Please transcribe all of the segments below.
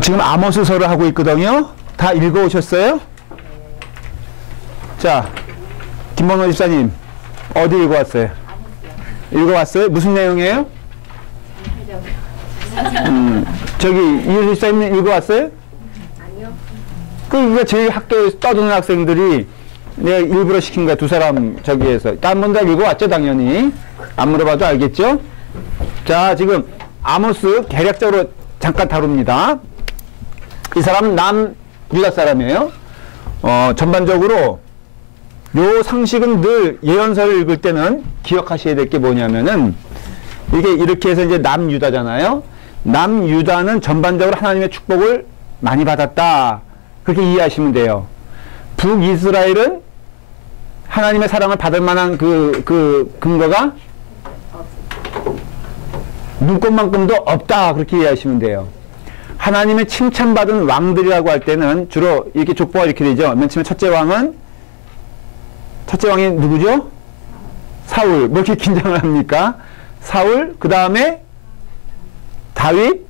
지금 아모스서를 하고 있거든요. 다 읽어오셨어요? 자, 김범호 집사님, 어디 읽어왔어요? 읽어왔어요? 무슨 내용이에요? 저기, 이효리 집사님 읽어왔어요? 아니요. 그러니까 저희 학교에서 떠드는 학생들이 내가 일부러 시킨 거야, 두 사람 저기에서. 한 번 다 읽어왔죠, 당연히. 안 물어봐도 알겠죠? 자, 지금 아모스 개략적으로 잠깐 다룹니다. 이 사람은 남유다 사람이에요. 전반적으로 요 상식은 늘 예언서를 읽을 때는 기억하셔야 될 게 뭐냐면은 이게 이렇게 해서 이제 남유다잖아요. 남유다는 전반적으로 하나님의 축복을 많이 받았다. 그렇게 이해하시면 돼요. 북이스라엘은 하나님의 사랑을 받을 만한 그 근거가 눈꽃만큼도 없다. 그렇게 이해하시면 돼요. 하나님의 칭찬받은 왕들이라고 할 때는 주로 이렇게 족보가 이렇게 되죠. 맨 처음에 첫째 왕이 누구죠? 사울. 뭐 이렇게 긴장을 합니까? 사울, 그 다음에 다윗,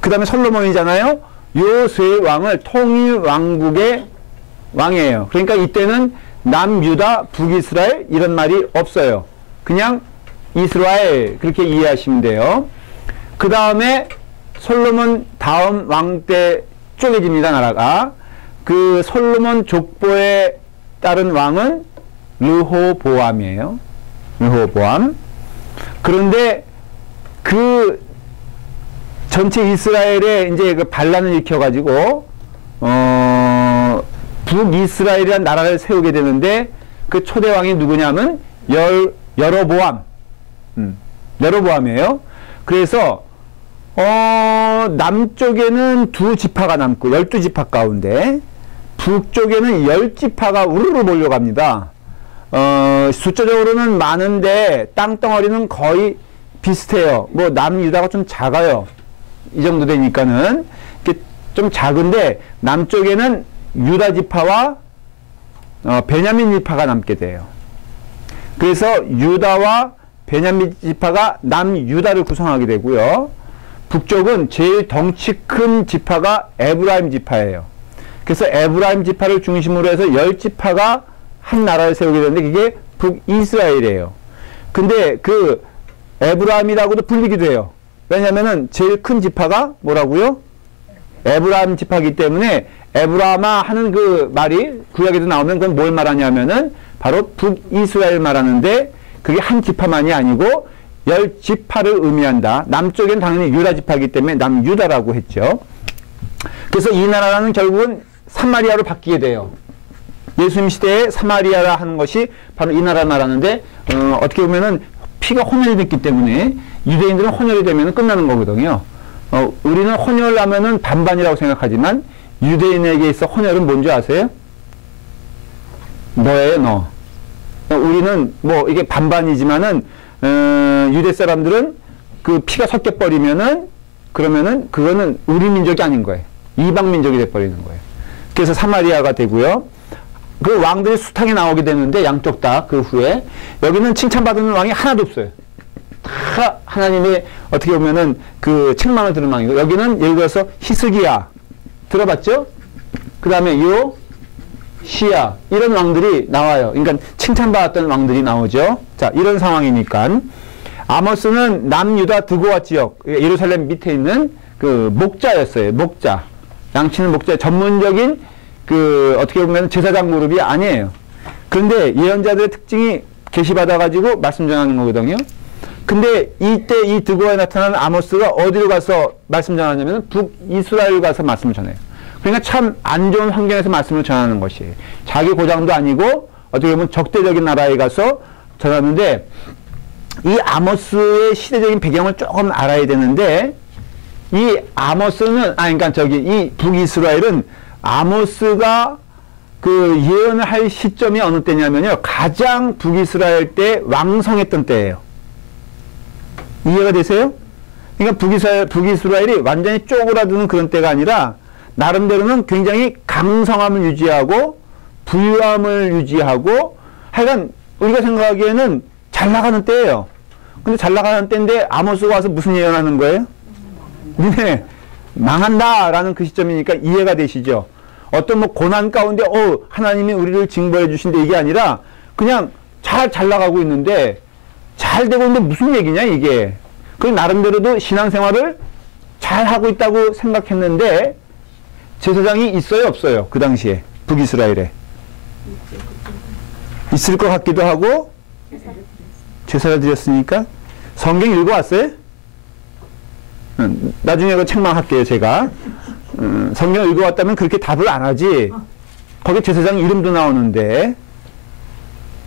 그 다음에 솔로몬이잖아요. 요 세 왕을 통일 왕국의 왕이에요. 그러니까 이때는 남유다, 북이스라엘 이런 말이 없어요. 그냥 이스라엘 그렇게 이해하시면 돼요. 그 다음에 솔로몬 다음 왕 때 쪼개집니다, 나라가. 그 솔로몬 족보에 따른 왕은 르호보암이에요. 르호보암. 그런데 그 전체 이스라엘에 이제 그 반란을 일으켜가지고, 북이스라엘이라는 나라를 세우게 되는데 그 초대왕이 누구냐면 여로보암. 여로보암이에요. 그래서 남쪽에는 두 지파가 남고 12지파 가운데 북쪽에는 10지파가 우르르 몰려갑니다. 숫자적으로는 많은데 땅덩어리는 거의 비슷해요. 뭐 남유다가 좀 작아요. 이 정도 되니까는 좀 작은데 남쪽에는 유다 지파와 베냐민 지파가 남게 돼요. 그래서 유다와 베냐민 지파가 남유다를 구성하게 되고요. 북쪽은 제일 덩치 큰 지파가 에브라임 지파예요. 그래서 에브라임 지파를 중심으로 해서 10지파가 한 나라를 세우게 되는데 그게 북이스라엘이에요. 근데 그 에브라임이라고도 불리기도 해요. 왜냐면은 제일 큰 지파가 뭐라고요? 에브라임 지파이기 때문에 에브라마 하는 그 말이 구약에도 나오면 그건 뭘 말하냐면은 바로 북이스라엘 말하는데 그게 한 지파만이 아니고 10지파를 의미한다. 남쪽엔 당연히 유다 지파이기 때문에 남유다라고 했죠. 그래서 이 나라는 결국은 사마리아로 바뀌게 돼요. 예수님 시대에 사마리아라 하는 것이 바로 이 나라를 말하는데 어떻게 보면은 피가 혼혈이 됐기 때문에 유대인들은 혼혈이 되면 끝나는 거거든요. 우리는 혼혈하면은 반반이라고 생각하지만 유대인에게 있어 혼혈은 뭔지 아세요? 너예요, 너. 우리는 뭐 이게 반반이지만은 유대 사람들은 그 피가 섞여 버리면은 그러면은 그거는 우리 민족이 아닌 거예요. 이방 민족이 돼 버리는 거예요. 그래서 사마리아가 되고요. 그 왕들이 수탕에 나오게 되는데 양쪽 다 그 후에 여기는 칭찬받는 왕이 하나도 없어요. 다 하나님의 어떻게 보면은 그 책망을 들은 왕이고 여기는 예를 들어서 히스기야 들어봤죠? 그 다음에 시야 이런 왕들이 나와요. 그러니까 칭찬받았던 왕들이 나오죠. 자, 이런 상황이니까 아모스는 남유다 드고아 지역 예루살렘 밑에 있는 그 목자였어요. 목자, 양치는 목자 전문적인 그 어떻게 보면 제사장 그룹이 아니에요. 그런데 예언자들의 특징이 계시받아가지고 말씀 전하는 거거든요. 근데 이때 이 드고아에 나타난 아모스가 어디로 가서 말씀 전하냐면 북이스라엘 가서 말씀을 전해요. 그러니까 참 안 좋은 환경에서 말씀을 전하는 것이에요. 자기 고장도 아니고 어떻게 보면 적대적인 나라에 가서 전하는데 이 아모스의 시대적인 배경을 조금 알아야 되는데 이 아모스는 그러니까 이 북이스라엘은 아모스가 그 예언을 할 시점이 어느 때냐면요. 가장 북이스라엘 때 왕성했던 때예요. 이해가 되세요? 그러니까 북이스라엘이 완전히 쪼그라드는 그런 때가 아니라 나름대로는 굉장히 강성함을 유지하고 부유함을 유지하고 하여간 우리가 생각하기에는 잘 나가는 때예요. 근데 잘 나가는 때인데 아모스가 와서 무슨 예언하는 거예요? 망한다라는 그 시점이니까 이해가 되시죠? 어떤 뭐 고난 가운데 하나님이 우리를 징벌해 주신다 이게 아니라 그냥 잘 나가고 있는데 잘 되고 있는데 무슨 얘기냐 이게. 그 나름대로도 신앙생활을 잘 하고 있다고 생각했는데 제사장이 있어요 없어요? 그 당시에 북이스라엘에 있을 것 같기도 하고 제사를 드렸으니까 성경 읽어왔어요? 나중에 그 책망할게요 제가. 성경 읽어왔다면 그렇게 답을 안 하지. 거기 제사장 이름도 나오는데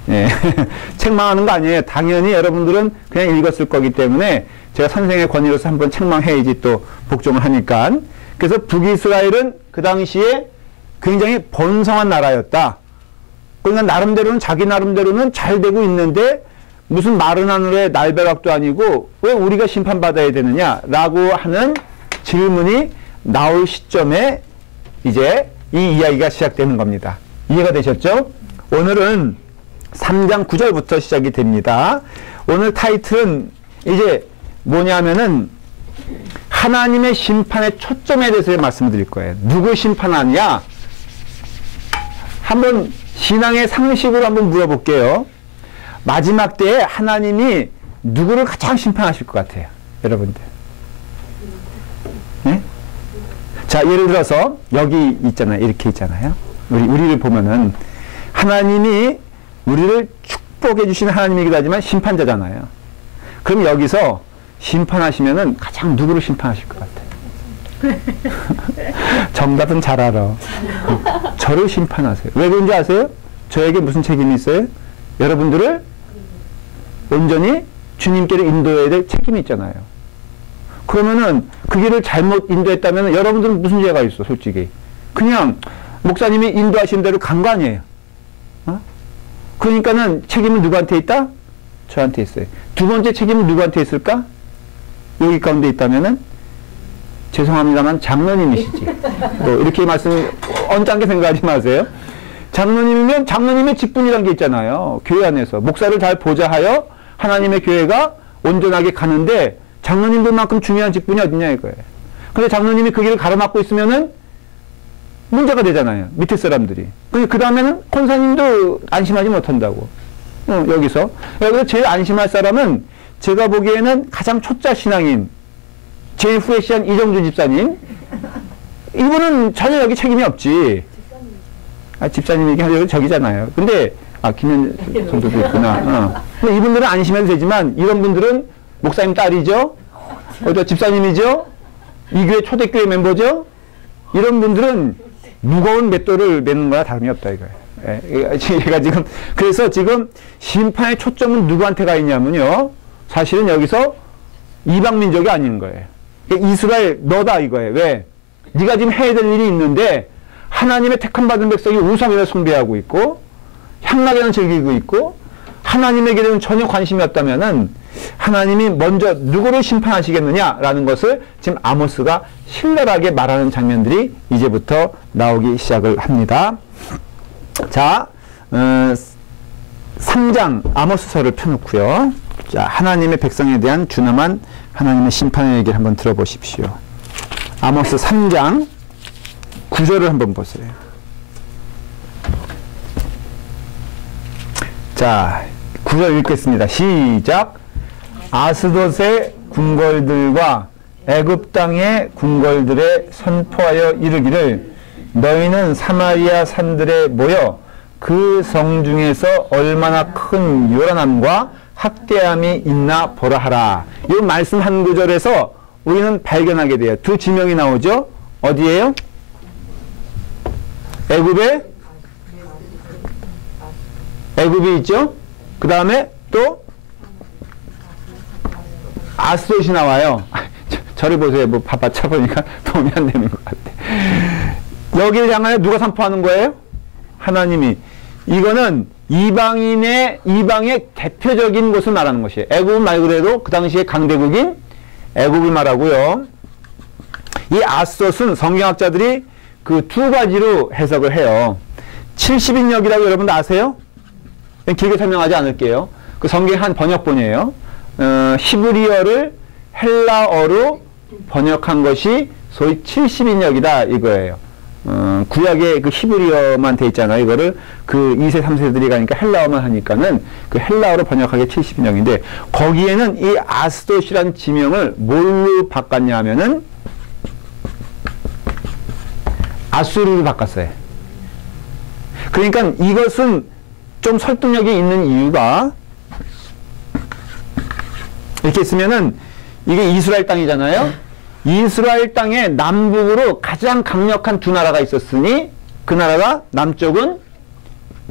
예. 책망하는 거 아니에요. 당연히 여러분들은 그냥 읽었을 거기 때문에 제가 선생의 권위로서 한번 책망해야지 또 복종을 하니까. 그래서 북이스라엘은 그 당시에 굉장히 번성한 나라였다. 그러니까 나름대로는 자기 나름대로는 잘 되고 있는데 무슨 마른 하늘의 날벼락도 아니고 왜 우리가 심판받아야 되느냐라고 하는 질문이 나올 시점에 이제 이 이야기가 시작되는 겁니다. 이해가 되셨죠? 오늘은 3장 9절부터 시작이 됩니다. 오늘 타이틀은 이제 뭐냐면은 하나님의 심판의 초점에 대해서 말씀드릴 거예요. 누구 심판하냐? 한번 신앙의 상식으로 한번 물어볼게요. 마지막 때에 하나님이 누구를 가장 심판하실 것 같아요? 여러분들. 네? 자, 예를 들어서 여기 있잖아요. 이렇게 있잖아요. 우리를 보면은 하나님이 우리를 축복해 주시는 하나님이기도 하지만 심판자잖아요. 그럼 여기서 심판하시면은 가장 누구를 심판하실 것 같아요? 정답은 잘 알아. 저를 심판하세요. 왜 그런지 아세요? 저에게 무슨 책임이 있어요? 여러분들을 온전히 주님께로 인도해야 될 책임이 있잖아요. 그러면은 그 길을 잘못 인도했다면 여러분들은 무슨 죄가 있어, 솔직히. 그냥 목사님이 인도하신 대로 간 거 아니에요. 그러니까는 책임은 누구한테 있다? 저한테 있어요. 두 번째 책임은 누구한테 있을까? 여기 가운데 있다면은 죄송합니다만 장로님이시지. 또 이렇게 말씀 언짢게 생각하지 마세요. 장로님이면 장로님의 직분이라는 게 있잖아요. 교회 안에서 목사를 잘 보좌하여 하나님의 교회가 온전하게 가는데 장로님들만큼 중요한 직분이 어디냐 이거예요. 근데 장로님이 그 길을 가로막고 있으면은 문제가 되잖아요. 밑에 사람들이. 그 다음에는 권사님도 안심하지 못한다고. 여기서 제일 안심할 사람은 제가 보기에는 가장 초짜 신앙인 제일 후레시한 이정주 집사님. 이분은 전혀 여기 책임이 없지. 집사님이 저기잖아요. 근데 김현 정도도 있구나. 근데 이분들은 안심해도 되지만 이런 분들은 목사님 딸이죠. 집사님이죠. 이 교회 초대교회 멤버죠. 이런 분들은 무거운 맷돌을 매는 거나 다름이 없다 이거예요. 제가 지금 그래서 지금 심판의 초점은 누구한테 가 있냐면요. 사실은 여기서 이방 민족이 아닌 거예요. 이스라엘 너다 이거예요. 왜? 네가 지금 해야 될 일이 있는데 하나님의 택함 받은 백성이 우상을 숭배하고 있고 향락에는 즐기고 있고 하나님에게는 전혀 관심이 없다면은 하나님이 먼저 누구를 심판하시겠느냐라는 것을 지금 아모스가 신랄하게 말하는 장면들이 이제부터 나오기 시작을 합니다. 자, 3장 아모스서를 펴놓고요. 자, 하나님의 백성에 대한 준엄한 하나님의 심판의 얘기를 한번 들어보십시오. 아모스 3장 9절을 한번 보세요. 자, 9절 읽겠습니다. 시작. 아스돗의 궁궐들과 애굽 땅의 궁궐들에 선포하여 이르기를 너희는 사마리아 산들에 모여 그 성 중에서 얼마나 큰 요란함과 학대함이 있나 보라 하라. 이 말씀 한 구절에서 우리는 발견하게 돼요. 두 지명이 나오죠. 어디에요? 애굽이 있죠. 그 다음에 또 아스돗이 나와요. 저를 보세요. 뭐 바빠차 보니까 도움이 안 되는 것 같아. 여기를 향하여 누가 선포하는 거예요? 하나님이. 이거는 이방의 대표적인 곳을 말하는 것이에요. 애굽은 말 그대로 그 당시에 강대국인 애굽을 말하고요. 이 아스돗은 성경학자들이 그 두 가지로 해석을 해요. 70인역이라고 여러분들 아세요? 길게 설명하지 않을게요. 그 성경의 한 번역본이에요. 히브리어를 헬라어로 번역한 것이 소위 70인역이다 이거예요. 구약에 그 히브리어만 돼 있잖아요. 이거를 그 2세, 3세들이 가니까 헬라어만 하니까는 그 헬라어로 번역하기에 70인역인데 거기에는 이 아스돗이라는 지명을 뭘로 바꿨냐 하면은 아수르로 바꿨어요. 그러니까 이것은 좀 설득력이 있는 이유가 이렇게 있으면은 이게 이스라엘 땅이잖아요. 이스라엘 땅의 남북으로 가장 강력한 두 나라가 있었으니 그 나라가 남쪽은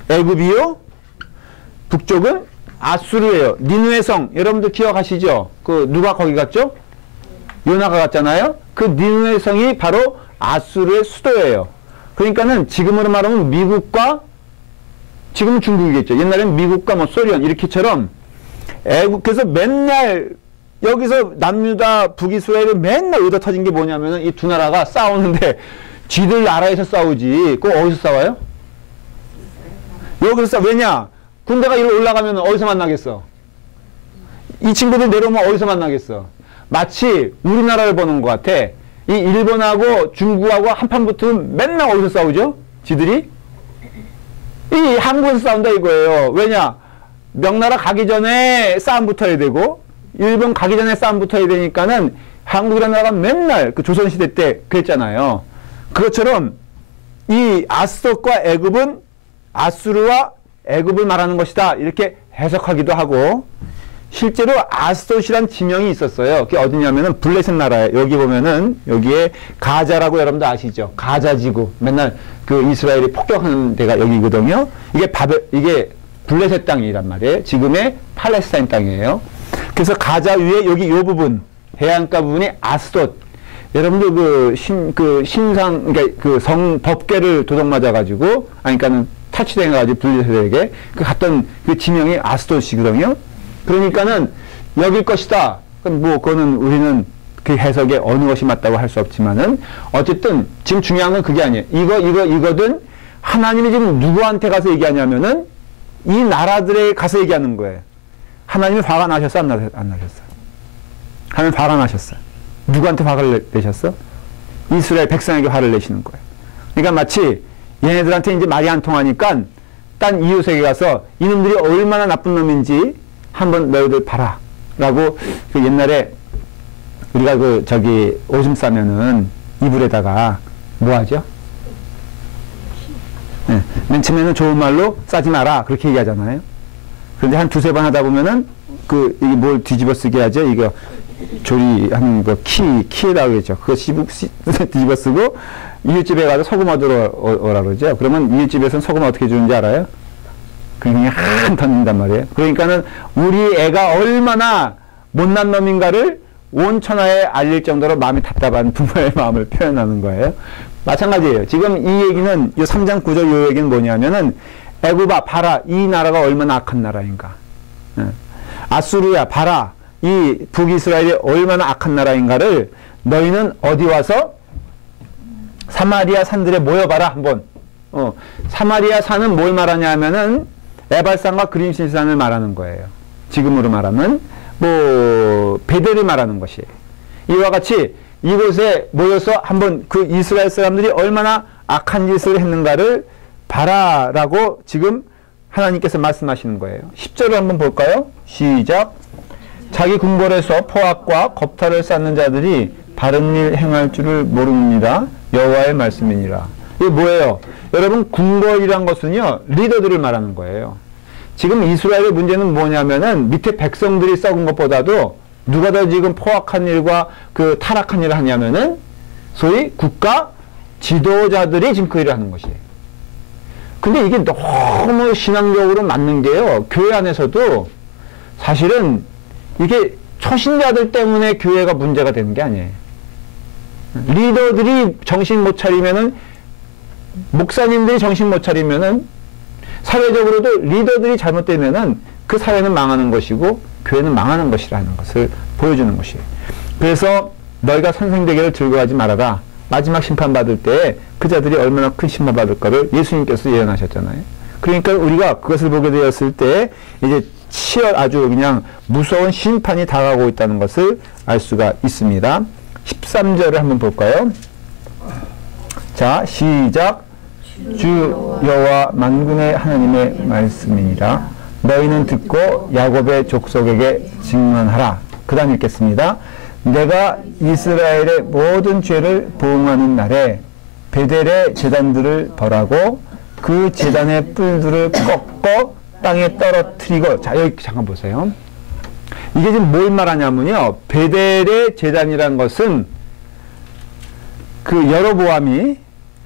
애굽이요, 북쪽은 아수르예요. 니느웨 성 여러분들 기억하시죠? 그 누가 거기 갔죠? 요나가 갔잖아요. 그 니느웨 성이 바로 아수르의 수도예요. 그러니까는 지금으로 말하면 미국과 지금은 중국이겠죠. 옛날에는 미국과 뭐 소련 이렇게처럼 애국 그래서 맨날 여기서 남유다 북이스라엘이 맨날 의도 터진 게 뭐냐면은 이 두 나라가 싸우는데 지들 나라에서 싸우지. 꼭 어디서 싸워요? 여기서 싸워. 왜냐? 군대가 이리 올라가면 어디서 만나겠어? 이 친구들 내려오면 어디서 만나겠어? 마치 우리나라를 보는 것 같아. 이 일본하고 중국하고 한판 붙으면 맨날 어디서 싸우죠? 지들이? 이 한국에서 싸운다 이거예요. 왜냐? 명나라 가기 전에 싸움 붙어야 되고 일본 가기 전에 싸움 붙어야 되니까는 한국이라는 나라가 맨날 그 조선시대 때 그랬잖아요. 그것처럼 이 아스돗과 애굽은 아수르와 애굽을 말하는 것이다 이렇게 해석하기도 하고 실제로 아스돗이란 지명이 있었어요. 그게 어디냐면은 블레셋 나라에 여기 보면은 여기에 가자라고 여러분들 아시죠? 가자 지구 맨날 그 이스라엘이 폭격하는 데가 여기거든요. 이게 블레셋 땅이란 말이에요. 지금의 팔레스타인 땅이에요. 그래서 가자 위에 여기 요 부분 해안가 부분이 아스돗. 여러분들 신상 그러니까 그 성 법궤를 도둑 맞아 가지고 그러니까는 타치돼 가지고 블레셋에게 그 갔던 그 지명이 아스돗이거든요. 그러니까는 여길 것이다. 그럼 뭐 그거는 우리는 그 해석에 어느 것이 맞다고 할 수 없지만은 어쨌든 지금 중요한 건 그게 아니에요. 이거든 하나님이 지금 누구한테 가서 얘기하냐면은 이 나라들에 가서 얘기하는 거예요. 하나님이 화가 나셨어? 안 나셨어? 하나님 화가 나셨어. 누구한테 화를 내셨어? 이스라엘 백성에게 화를 내시는 거예요. 그러니까 마치 얘네들한테 이제 말이 안 통하니까 딴 이웃에게 가서 이놈들이 얼마나 나쁜 놈인지 한번 너희들 봐라. 라고 그 옛날에 우리가 오줌 싸면은 이불에다가 뭐 하죠? 네. 맨 처음에는 좋은 말로 싸지 마라. 그렇게 얘기하잖아요. 그런데 한 두세 번 하다 보면은 이게 뭘 뒤집어 쓰게 하죠? 이거 조리하는 거 키에다가 그랬죠. 그거 뒤집어 쓰고 이웃집에 가서 소금 얻으러 오라 그러죠. 그러면 이웃집에서는 소금 어떻게 주는지 알아요? 그냥 한 던진단 말이에요. 그러니까는 우리 애가 얼마나 못난 놈인가를 온 천하에 알릴 정도로 마음이 답답한 부모의 마음을 표현하는 거예요. 마찬가지예요. 지금 이 얘기는 이 3장 9절 이 얘기는 뭐냐면은 애굽아 봐라 이 나라가 얼마나 악한 나라인가. 아수르야 봐라 이 북이스라엘이 얼마나 악한 나라인가를 너희는 어디 와서 사마리아 산들에 모여봐라 한번. 사마리아 산은 뭘 말하냐 하면은 에발산과 그림신산을 말하는 거예요. 지금으로 말하면 베델을 말하는 것이에요. 이와 같이 이곳에 모여서 한번 그 이스라엘 사람들이 얼마나 악한 짓을 했는가를 봐라라고 지금 하나님께서 말씀하시는 거예요. 10절을 한번 볼까요? 시작. 자기 궁궐에서 포악과 겁탈을 쌓는 자들이 바른 일 행할 줄을 모릅니다. 여호와의 말씀이니라. 이게 뭐예요? 여러분 궁궐이란 것은요 리더들을 말하는 거예요. 지금 이스라엘의 문제는 뭐냐면은 밑에 백성들이 썩은 것보다도 누가 더 지금 포악한 일과 그 타락한 일을 하냐면은 소위 국가 지도자들이 지금 그 일을 하는 것이에요. 근데 이게 너무 신앙적으로 맞는 게요. 교회 안에서도 사실은 이게 초신자들 때문에 교회가 문제가 되는 게 아니에요. 리더들이 정신 못 차리면은 목사님들이 정신 못 차리면은 사회적으로도 리더들이 잘못되면은 그 사회는 망하는 것이고 교회는 망하는 것이라는 것을 보여주는 것이에요. 그래서 너희가 선생되기를 즐거워하지 말아라. 마지막 심판받을 때 그 자들이 얼마나 큰 심판받을 거를 예수님께서 예언하셨잖아요. 그러니까 우리가 그것을 보게 되었을 때 이제 아주 그냥 무서운 심판이 다가오고 있다는 것을 알 수가 있습니다. 13절을 한번 볼까요? 자, 시작. 주 여호와 만군의 하나님의 말씀이니라. 너희는 듣고 야곱의 족속에게 증언하라. 그 다음 읽겠습니다. 내가 이스라엘의 모든 죄를 보응하는 날에 베델의 제단들을 벌하고 그 제단의 뿔들을 꺾어 땅에 떨어뜨리고. 자, 여기 잠깐 보세요. 이게 지금 뭘 말하냐면요, 베델의 제단이란 것은 그 여로보암이,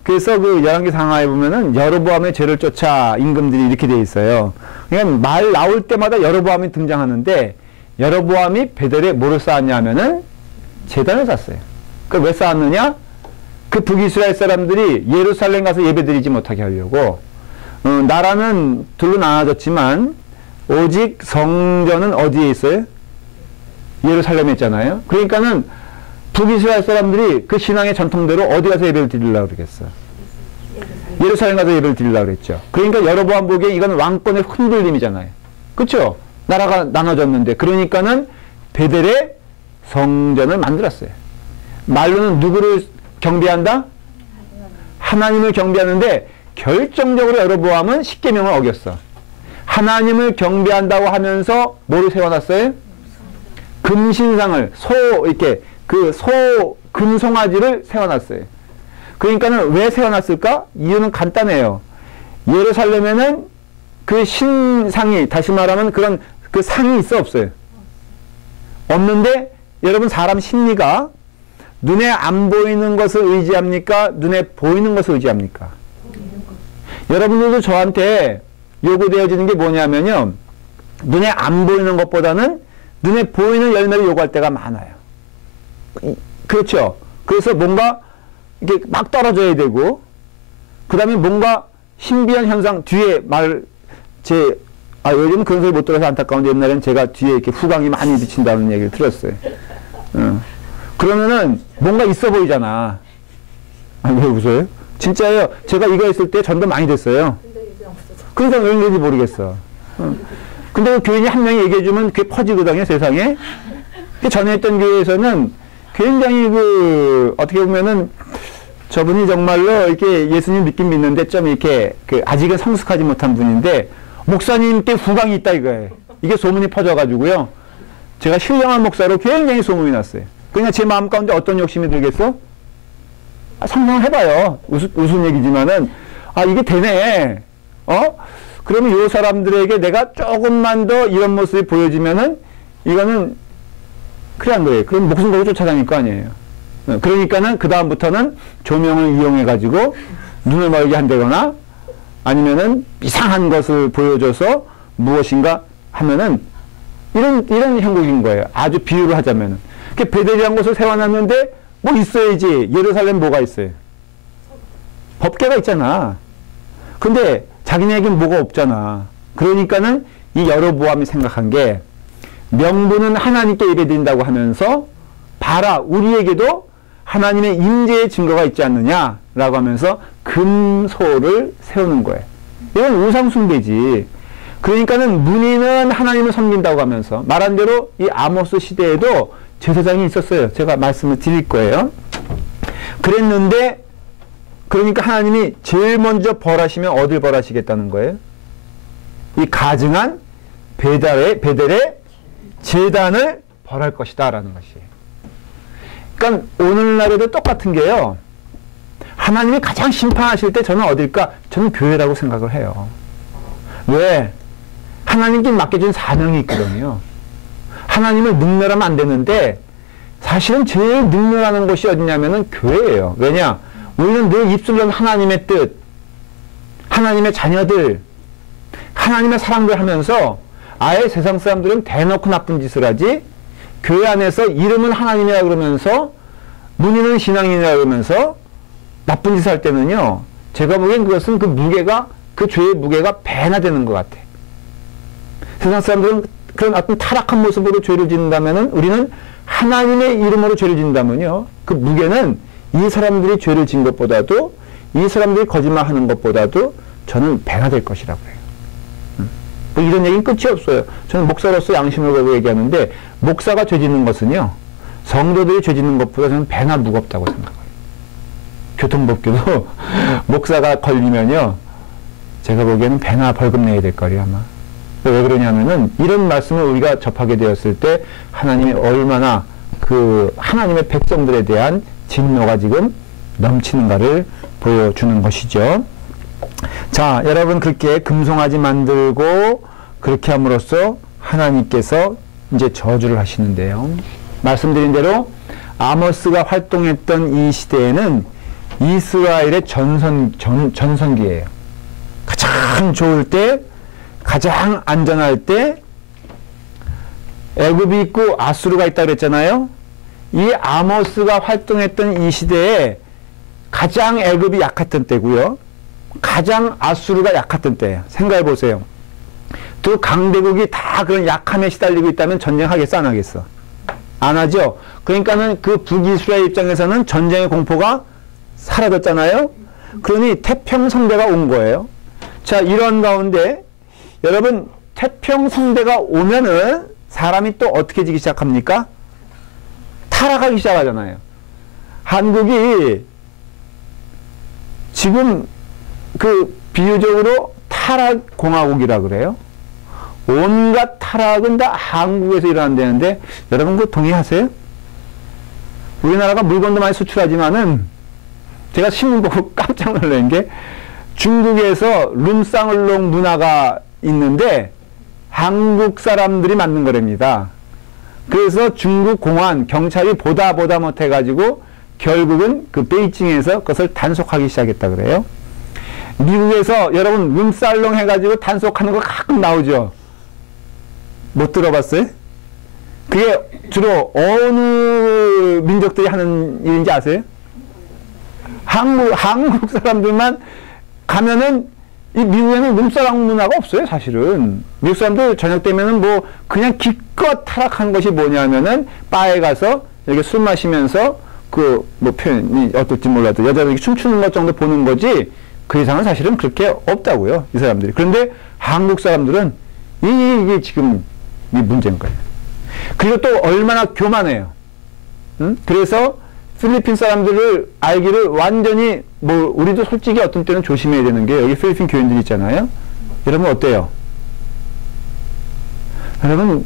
그래서 그 열왕기 상하에 보면은 여로보암의 죄를 쫓아 임금들이 이렇게 돼 있어요. 그러니까 말 나올 때마다 여로보암이 등장하는데, 여로보암이 베델에 뭐를 쌓았냐 하면은 제단을 쌓았어요. 그걸 왜 쌓았느냐? 그 북이스라엘 사람들이 예루살렘 가서 예배드리지 못하게 하려고. 나라는 둘로 나눠졌지만 오직 성전은 어디에 있어요? 예루살렘에 있잖아요. 그러니까는 북이스라엘 사람들이 그 신앙의 전통대로 어디 가서 예배를 드리려고 그러겠어? 예루살렘 가서 예배를 드리려고 그랬죠. 그러니까 여로보암 보기에 이건 왕권의 흔들림이잖아요. 그렇죠? 나라가 나눠졌는데, 그러니까는 베델에 성전을 만들었어요. 말로는 누구를 경배한다? 하나님을 경배하는데, 결정적으로 여로보암은 십계명을 어겼어. 하나님을 경배한다고 하면서 뭐를 세워놨어요? 금신상을, 이렇게 금송아지를 세워놨어요. 그러니까는 왜 세워놨을까? 이유는 간단해요. 예루살렘에는 그 신상이, 다시 말하면 그런 그 상이 있어, 없어요? 없는데, 여러분 사람 심리가 눈에 안 보이는 것을 의지합니까? 눈에 보이는 것을 의지합니까? 여러분들도 저한테 요구되어지는 게 뭐냐면요, 눈에 안 보이는 것보다는 눈에 보이는 열매를 요구할 때가 많아요. 그렇죠? 그래서 뭔가 이게 막 떨어져야 되고, 그 다음에 뭔가 신비한 현상, 뒤에 요즘은 그런 소리 못 들어서 안타까운데, 옛날에는 제가 뒤에 이렇게 후광이 많이 비친다는 얘기를 들었어요. 그러면은 뭔가 있어 보이잖아. 왜 웃어요? 진짜예요. 제가 이거 했을 때 전도 많이 됐어요. 그러니까 왜 그런지 모르겠어. 근데 그 교인이 한 명이 얘기해주면 그게 퍼지거든요, 세상에. 전에 있던 교회에서는 굉장히 어떻게 보면은 저분이 정말로 이렇게 예수님 믿긴 믿는데 좀 이렇게 아직은 성숙하지 못한 분인데, 목사님께 후광이 있다 이거예요. 이게 소문이 퍼져가지고요. 제가 신령한 목사로 굉장히 소문이 났어요. 그러니까 제 마음 가운데 어떤 욕심이 들겠어? 상상을 해봐요. 웃은 얘기지만은, 이게 되네. 그러면 이 사람들에게 내가 조금만 더 이런 모습이 보여지면은, 이거는, 그래 안 그래. 그럼 목숨 걸고 쫓아다닐 거 아니에요. 그러니까는 그다음부터는 조명을 이용해가지고 눈을 멀게 한다거나, 아니면은 이상한 것을 보여줘서 무엇인가 하면은, 이런 형국인 거예요. 아주 비유를 하자면은. 베델이라는 곳을 세워놨는데, 뭐 있어야지. 예루살렘 뭐가 있어요? 법궤가 있잖아. 근데 자기네에겐 뭐가 없잖아. 그러니까는 이 여로보암이 생각한 게, 명분은 하나님께 예배드린다고 하면서, 봐라, 우리에게도 하나님의 임재의 증거가 있지 않느냐라고 하면서 금소를 세우는 거예요. 이건 우상숭배지. 그러니까는 문의는 하나님을 섬긴다고 하면서, 말한 대로 이 아모스 시대에도 제사장이 있었어요. 제가 말씀을 드릴 거예요. 그랬는데, 그러니까 하나님이 제일 먼저 벌하시면 어딜 벌하시겠다는 거예요? 이 가증한 베델의 제단을 벌할 것이다 라는 것이에요. 그러니까 오늘날에도 똑같은 게요, 하나님이 가장 심판하실 때 저는 어딜까? 저는 교회라고 생각을 해요. 왜? 하나님께 맡겨준 사명이 있거든요. 하나님을 능멸하면 안 되는데, 사실은 제일 능멸하는 곳이 어디냐면은 교회예요. 왜냐? 우리는 늘 입술로는 하나님의 뜻, 하나님의 자녀들, 하나님의 사랑들 하면서, 아예 세상 사람들은 대놓고 나쁜 짓을 하지, 교회 안에서 이름은 하나님이라 그러면서, 문의는 신앙이라 그러면서 나쁜 짓을 할 때는요, 제가 보기엔 그것은 그 죄의 무게가 배나 되는 것 같아. 세상 사람들은 그런 어떤 타락한 모습으로 죄를 짓는다면은, 우리는 하나님의 이름으로 죄를 짓는다면요, 그 무게는 이 사람들이 죄를 진 것보다도, 이 사람들이 거짓말하는 것보다도 저는 배가 될 것이라고 해요. 뭐 이런 얘기는 끝이 없어요. 저는 목사로서 양심을 걸고 얘기하는데, 목사가 죄 짓는 것은요, 성도들이 죄 짓는 것보다 저는 배나 무겁다고 생각해요. 교통법규도 목사가 걸리면요, 제가 보기에는 배나 벌금 내야 될 거예요, 아마. 왜 그러냐면은 이런 말씀을 우리가 접하게 되었을 때 하나님이 얼마나 그 하나님의 백성들에 대한 진노가 지금 넘치는가를 보여주는 것이죠. 자, 여러분, 그렇게 금송아지 만들고 그렇게 함으로써 하나님께서 이제 저주를 하시는데요. 말씀드린 대로 아모스가 활동했던 이 시대에는 이스라엘의 전성기예요. 가장 좋을 때, 가장 안전할 때, 애굽이 있고 아수르가 있다고 그랬잖아요. 이 아모스가 활동했던 이 시대에 가장 애굽이 약했던 때고요, 가장 아수르가 약했던 때예요. 생각해 보세요. 두 강대국이 다 그런 약함에 시달리고 있다면 전쟁하겠어, 안 하겠어? 안 하죠. 그러니까는 그 북이스라엘 입장에서는 전쟁의 공포가 사라졌잖아요. 그러니 태평성대가 온 거예요. 자, 이런 가운데 여러분, 태평성대가 오면은 사람이 또 어떻게 지기 시작합니까? 타락하기 시작하잖아요. 한국이 지금 그 비유적으로 타락공화국이라 그래요. 온갖 타락은 다 한국에서 일어난다는데 여러분 그거 동의하세요? 우리나라가 물건도 많이 수출하지만은 제가 신문 보고 깜짝 놀란 게 중국에서 룸상을롱 문화가 있는데 한국 사람들이 만든 거랍니다. 그래서 중국 공안 경찰이 보다 못해가지고 결국은 그 베이징에서 그것을 단속하기 시작했다 그래요. 미국에서 여러분 룸살롱 해가지고 단속하는 거 가끔 나오죠. 못 들어봤어요? 그게 주로 어느 민족들이 하는 일인지 아세요? 한국 사람들만 가면은 이 미국에는 룸사랑 문화가 없어요, 사실은. 미국 사람들 저녁 되면은 뭐 그냥 기껏 타락한 것이 뭐냐면은 바에 가서 이렇게 술 마시면서 그 뭐 표현이 어떨지 몰라도 여자들이 춤추는 것 정도 보는 거지 그 이상은 사실은 그렇게 없다고요, 이 사람들이. 그런데 한국 사람들은 이게 지금 이 문제인 거예요. 그리고 또 얼마나 교만해요. 응? 그래서 필리핀 사람들을 알기를 완전히 뭐 우리도 솔직히 어떤 때는 조심해야 되는 게 여기 필리핀 교인들 있잖아요. 여러분 어때요? 여러분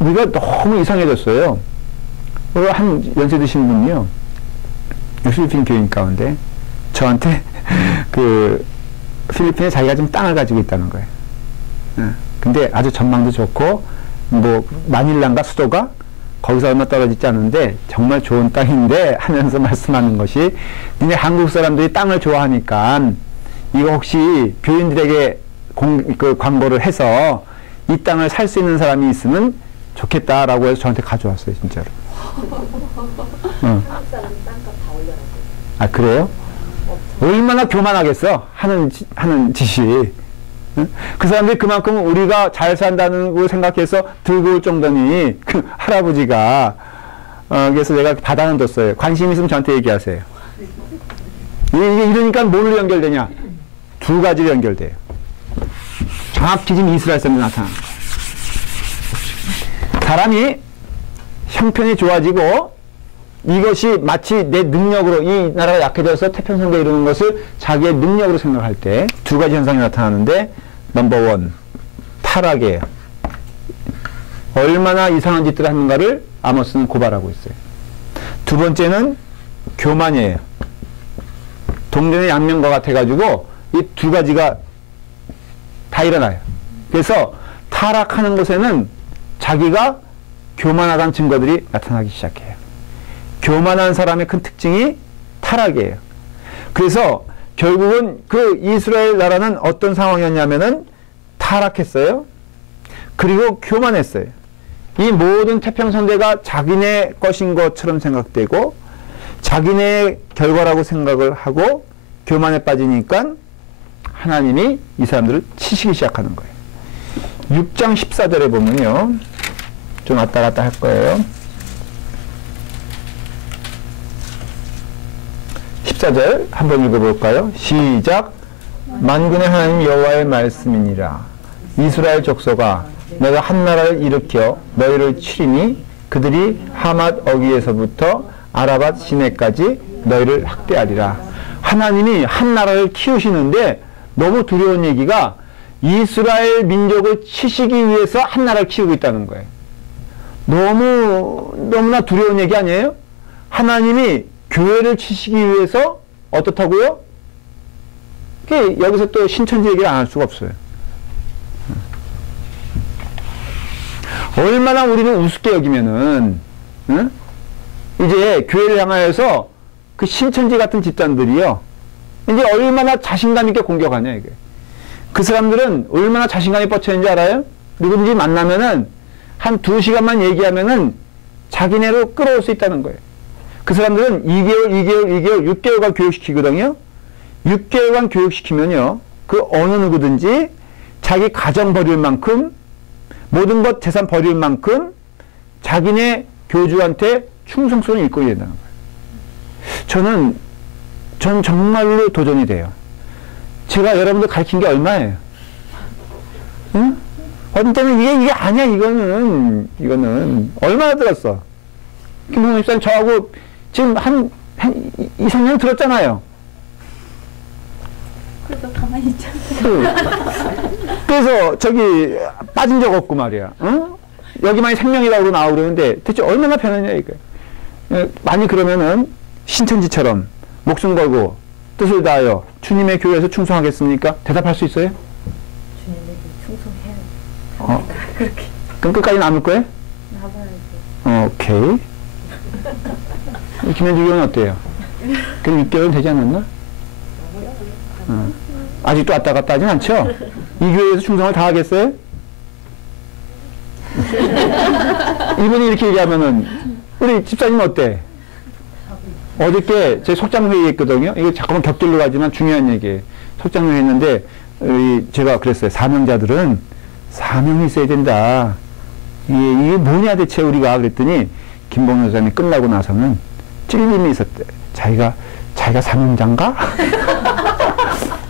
우리가 너무 이상해졌어요. 한 연세 드신 분이요, 필리핀 교인 가운데 저한테 그 필리핀에 자기가 좀 땅을 가지고 있다는 거예요. 근데 아주 전망도 좋고 뭐 마닐라인가 수도가 거기서 얼마 떨어지지 않은데 정말 좋은 땅인데 하면서 말씀하는 것이, 니네 한국 사람들이 땅을 좋아하니까 이거 혹시 교인들에게 그 광고를 해서 이 땅을 살 수 있는 사람이 있으면 좋겠다라고 해서 저한테 가져왔어요, 진짜로. 한국 사람 땅값 다 올려놨어요. 아, 그래요? 얼마나 교만하겠어, 하는 짓이. 그 사람들이 그만큼 우리가 잘 산다는 걸 생각해서 들고 올 정도니 그 할아버지가 그래서 내가 받아는 뒀어요. 관심 있으면 저한테 얘기하세요. 이게 이러니까 뭘로 연결되냐? 두 가지로 연결돼요. 정확히 지금 이스라엘 사람이 나타나는 거예요. 사람이 형편이 좋아지고 이것이 마치 내 능력으로 이 나라가 약해져서 태평성대에 이루는 것을 자기의 능력으로 생각할 때 두 가지 현상이 나타나는데, 넘버 원, 타락이에요. 얼마나 이상한 짓들을 하는가를 아모스는 고발하고 있어요. 두 번째는 교만이에요. 동전의 양면과 같아가지고 이 두 가지가 다 일어나요. 그래서 타락하는 곳에는 자기가 교만하다는 증거들이 나타나기 시작해요. 교만한 사람의 큰 특징이 타락이에요. 그래서 결국은 그 이스라엘 나라는 어떤 상황이었냐면은 타락했어요. 그리고 교만했어요. 이 모든 태평성대가 자기네 것인 것처럼 생각되고 자기네 결과라고 생각을 하고 교만에 빠지니까 하나님이 이 사람들을 치시기 시작하는 거예요. 6장 14절에 보면요, 좀 왔다 갔다 할 거예요. 14절 한번 읽어볼까요? 시작. 만군의 하나님 여호와의 말씀이니라. 이스라엘 족속아, 내가 한 나라를 일으켜 너희를 치리니 그들이 하맛 어귀에서부터 아라밧 시내까지 너희를 학대하리라. 하나님이 한 나라를 키우시는데 너무 두려운 얘기가 이스라엘 민족을 치시기 위해서 한 나라를 키우고 있다는 거예요. 너무나 두려운 얘기 아니에요? 하나님이 교회를 치시기 위해서 어떻다고요? 여기서 또 신천지 얘기를 안 할 수가 없어요. 얼마나 우리는 우습게 여기면은, 응? 이제 교회를 향하여서 그 신천지 같은 집단들이요, 이제 얼마나 자신감 있게 공격하냐, 이게. 그 사람들은 얼마나 자신감이 뻗쳐있는지 알아요? 누구든지 만나면은 한 2시간만 얘기하면은 자기네로 끌어올 수 있다는 거예요. 그 사람들은 2개월, 6개월간 교육시키거든요. 6개월간 교육시키면요, 그 어느 누구든지 자기 가정 버릴 만큼, 모든 것 재산 버릴 만큼 자기네 교주한테 충성성을 일궈야 된다는 거예요. 전 정말로 도전이 돼요. 제가 여러분들 가르친 게 얼마예요? 응? 어떤 때는 이게 아니야, 이거는. 얼마나 들었어? 김홍원 집사님 저하고 지금 한 2, 3년 들었잖아요. 그래도 가만히 있잖아요. 그래서 저기 빠진 적 없고 말이야. 응? 여기만이 생명이라고 나오고 그러는데 대체 얼마나 편하냐, 이거. 많이 그러면은 신천지처럼 목숨 걸고 뜻을 다하여 주님의 교회에서 충성하겠습니까? 대답할 수 있어요? 주님에게 충성해요. 그렇게. 그럼 끝까지 남을 거예요? 나봐야지. 오케이. 김현주 교회는 어때요? 그럼 6개월은 되지 않았나? 아직도 왔다 갔다 하진 않죠? 이 교회에서 충성을 다 하겠어요? 이분이 이렇게 얘기하면은, 우리 집사님 어때? 어저께 제 속장회의 했거든요. 이거 잠깐만 곁길로 가지만 중요한 얘기예요. 속장회의 했는데, 제가 그랬어요. 사명자들은 사명이 있어야 된다. 이게 뭐냐 대체 우리가. 그랬더니, 김봉현 선생님이 끝나고 나서는 찔림이 있었대. 자기가 사명자인가?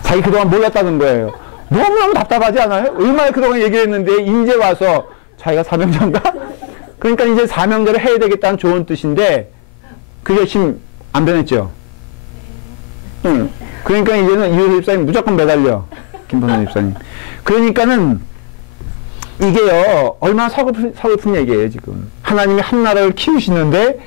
자기 그동안 몰랐다는 거예요. 너무너무 답답하지 않아요? 얼마나 그동안 얘기를 했는데 이제 와서 자기가 사명자인가? 그러니까 이제 사명자를 해야 되겠다는 좋은 뜻인데 그 결심 안 변했죠? 응. 그러니까 이제는 이효리 집사님 무조건 매달려. 김선호 집사님. 그러니까는 이게요, 얼마나 서글픈 얘기예요, 지금. 하나님이 한 나라를 키우시는데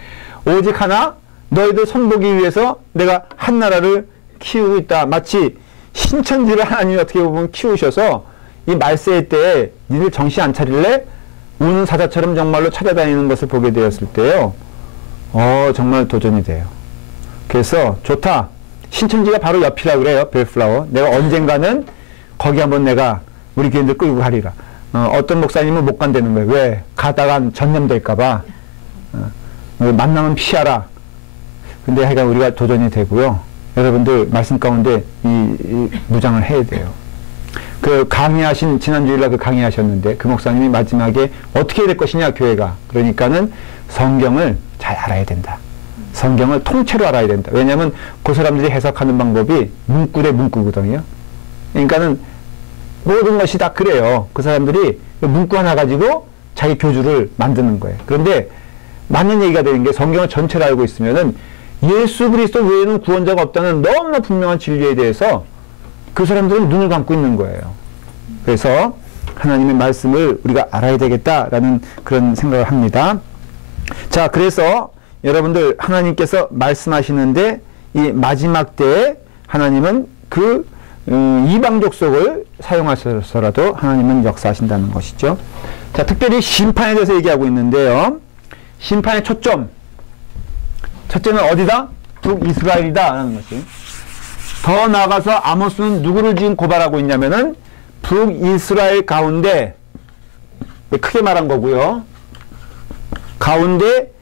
오직 하나, 너희들 손보기 위해서 내가 한 나라를 키우고 있다. 마치 신천지를 하나님이 어떻게 보면 키우셔서 이 말세 때에 니들 정신 안 차릴래? 우는 사자처럼 정말로 찾아다니는 것을 보게 되었을 때요, 정말 도전이 돼요. 그래서 좋다. 신천지가 바로 옆이라 그래요. 벨플라워. 내가 언젠가는 거기 한번 내가 우리 교인들 끌고 가리라. 어떤 목사님은 못 간다는 거예요. 왜? 가다간 전염될까봐. 만나면 피하라. 근데 하여간 우리가 도전이 되고요. 여러분들 말씀 가운데 이 무장을 해야 돼요. 그 강의하신, 지난주일날 그 강의하셨는데 그 목사님이 마지막에 어떻게 될 것이냐, 교회가. 그러니까는 성경을 잘 알아야 된다. 성경을 통째로 알아야 된다. 왜냐하면 그 사람들이 해석하는 방법이 문구 대 문구거든요. 그러니까는 모든 것이 다 그래요. 그 사람들이 문구 하나 가지고 자기 교주를 만드는 거예요. 그런데 맞는 얘기가 되는 게 성경을 전체를 알고 있으면은 예수 그리스도 외에는 구원자가 없다는 너무나 분명한 진리에 대해서 그 사람들은 눈을 감고 있는 거예요. 그래서 하나님의 말씀을 우리가 알아야 되겠다라는 그런 생각을 합니다. 자, 그래서 여러분들 하나님께서 말씀하시는데 이 마지막 때에 하나님은 그 이방 족속을 사용하셔서라도 하나님은 역사하신다는 것이죠. 자, 특별히 심판에 대해서 얘기하고 있는데요. 심판의 초점. 첫째는 어디다? 북이스라엘이다 라는 것이. 더 나아가서 아모스는 누구를 지금 고발하고 있냐면은 북이스라엘 가운데, 크게 말한 거고요. 가운데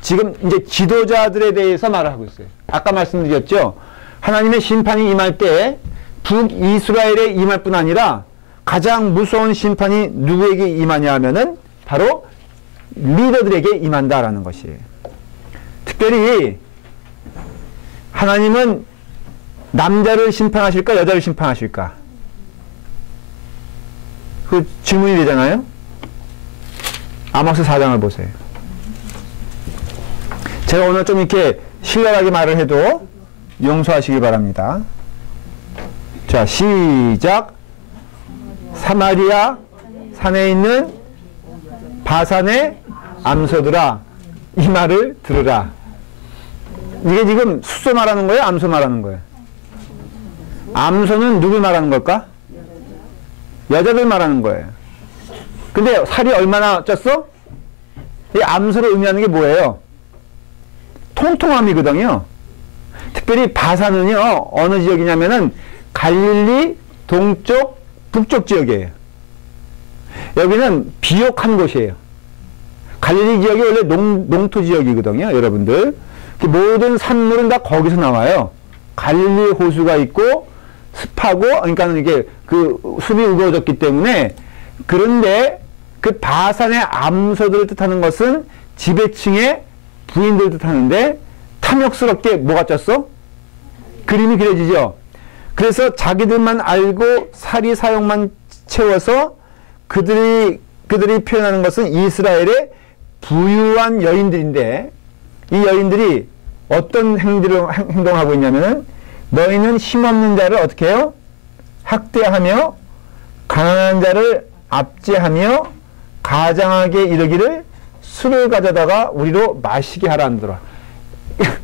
지금 이제 지도자들에 대해서 말을 하고 있어요. 아까 말씀드렸죠. 하나님의 심판이 임할 때 북이스라엘에 임할 뿐 아니라 가장 무서운 심판이 누구에게 임하냐 하면은 바로 리더들에게 임한다라는 것이에요. 특별히 하나님은 남자를 심판하실까 여자를 심판하실까? 그 질문이 되잖아요. 아모스 4장을 보세요. 제가 오늘 좀 이렇게 신랄하게 말을 해도 용서하시길 바랍니다. 자, 시작. 사마리아 산에 있는 바산의 암소들아, 이 말을 들으라. 이게 지금 숫소 말하는 거예요? 암소 말하는 거예요? 암소는 누굴 말하는 걸까? 여자들 말하는 거예요. 근데 살이 얼마나 쪘어? 이 암소를 의미하는 게 뭐예요? 통통함이거든요. 특별히 바산은요, 어느 지역이냐면은 갈릴리 동쪽, 북쪽 지역이에요. 여기는 비옥한 곳이에요. 갈릴리 지역이 원래 농토 지역이거든요, 여러분들. 모든 산물은 다 거기서 나와요. 갈릴리 호수가 있고, 습하고, 그러니까 이게 그 숲이 우거졌기 때문에, 그런데 그 바산의 암소들을 뜻하는 것은 지배층의 부인들을 뜻하는데, 탐욕스럽게 뭐가 쪘어? 그림이 그려지죠. 그래서 자기들만 알고 사리 사욕만 채워서 그들이 표현하는 것은 이스라엘의 부유한 여인들인데, 이 여인들이 어떤 행동하고 있냐면은, 너희는 힘없는 자를 어떻게 해요? 학대하며 가난한 자를 압제하며 가장하게 이르기를 술을 가져다가 우리로 마시게 하라 한더라.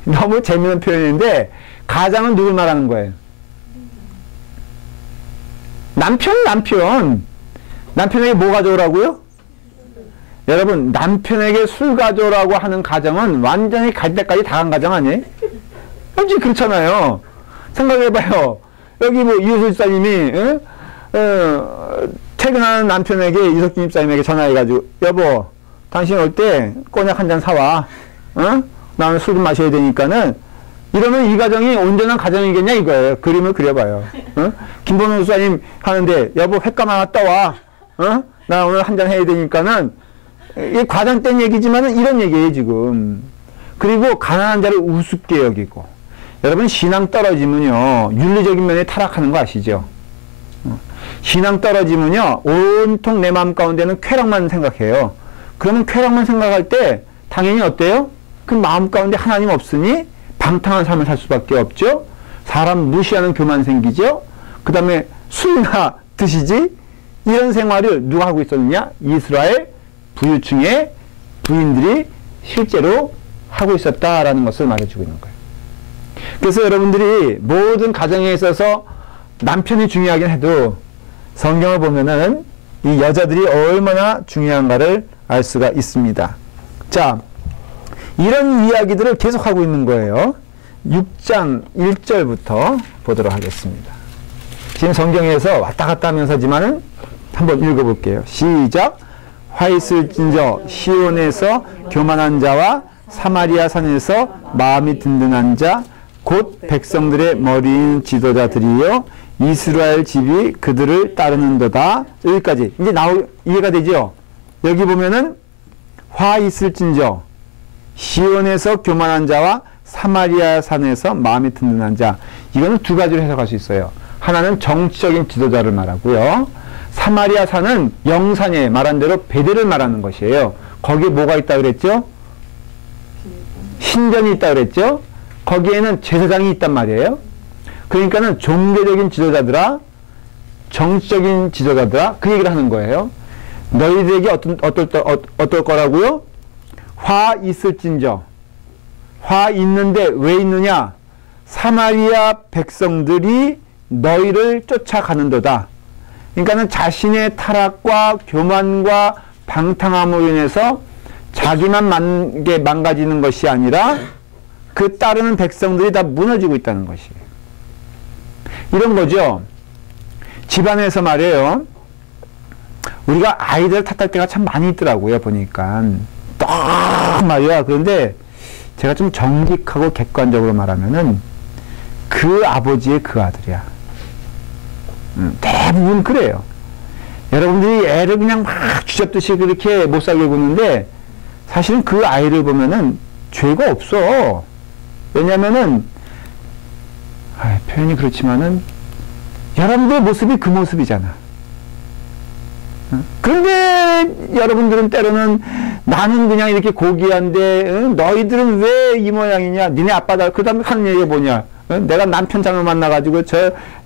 너무 재미있는 표현인데, 가장은 누굴 말하는 거예요? 남편에게 뭐 가져오라고요? 여러분, 남편에게 술 가져오라고 하는 가정은 완전히 갈 때까지 다 간 가정 아니에요? 왠지 그렇잖아요. 생각해봐요. 여기 뭐 이효수 집사님이 퇴근하는 남편에게 이석준 집사님에게 전화해가지고, 여보, 당신 올 때 꼬냑 한 잔 사와. 나는 술 좀 마셔야 되니까는. 이러면 이 가정이 온전한 가정이겠냐 이거예요. 그림을 그려봐요. 김본호 집사님 하는데, 여보 횟감 하나 떠와. 나 오늘 한 잔 해야 되니까는. 이게 과장된 얘기지만은 이런 얘기예요 지금. 그리고 가난한 자를 우습게 여기고. 여러분, 신앙 떨어지면요 윤리적인 면에 타락하는 거 아시죠? 신앙 떨어지면요 온통 내 마음 가운데는 쾌락만 생각해요. 그러면 쾌락만 생각할 때 당연히 어때요? 그 마음 가운데 하나님 없으니 방탕한 삶을 살 수밖에 없죠. 사람 무시하는 교만 생기죠. 그 다음에 술이나 드시지. 이런 생활을 누가 하고 있었느냐? 이스라엘 부유층의 부인들이 실제로 하고 있었다라는 것을 말해주고 있는 거예요. 그래서 여러분들이 모든 가정에 있어서 남편이 중요하긴 해도 성경을 보면은 이 여자들이 얼마나 중요한가를 알 수가 있습니다. 자, 이런 이야기들을 계속하고 있는 거예요. 6장 1절부터 보도록 하겠습니다. 지금 성경에서 왔다 갔다 하면서지만은 한번 읽어볼게요. 시작. 화 있을진저 시온에서 교만한 자와 사마리아 산에서 마음이 든든한 자 곧 백성들의 머리인 지도자들이요 이스라엘 집이 그들을 따르는도다. 여기까지 이제 이해가 되죠? 여기 보면은 화 있을진저 시온에서 교만한 자와 사마리아 산에서 마음이 든든한 자, 이거는 두 가지로 해석할 수 있어요. 하나는 정치적인 지도자를 말하고요. 사마리아 산은 영산에 말한 대로 베델을 말하는 것이에요. 거기에 뭐가 있다 그랬죠? 신전이 있다 그랬죠? 거기에는 제사장이 있단 말이에요. 그러니까는 종교적인 지도자들아, 정치적인 지도자들아, 그 얘기를 하는 거예요. 너희들에게 어떨 거라고요? 화 있을진저. 화 있는데 왜 있느냐? 사마리아 백성들이 너희를 쫓아가는도다. 그러니까는 자신의 타락과 교만과 방탕함으로 인해서 자기만 망가지는 것이 아니라 그 따르는 백성들이 다 무너지고 있다는 것이에요. 이런 거죠. 집안에서 말이에요. 우리가 아이들 탓할 때가 참 많이 있더라고요. 보니까. 딱 말이야. 그런데 제가 좀 정직하고 객관적으로 말하면은 그 아버지의 그 아들이야. 대부분 그래요. 여러분들이 애를 그냥 막 쥐잡듯이 그렇게 못 살게 구는데 사실은 그 아이를 보면은 죄가 없어. 왜냐면은 표현이 그렇지만은 여러분들의 모습이 그 모습이잖아. 그런데 여러분들은 때로는 나는 그냥 이렇게 고귀한데 응? 너희들은 왜 이 모양이냐? 니네 아빠다. 그 다음에 하는 얘기가 뭐냐? 응? 내가 남편 잘못 만나가지고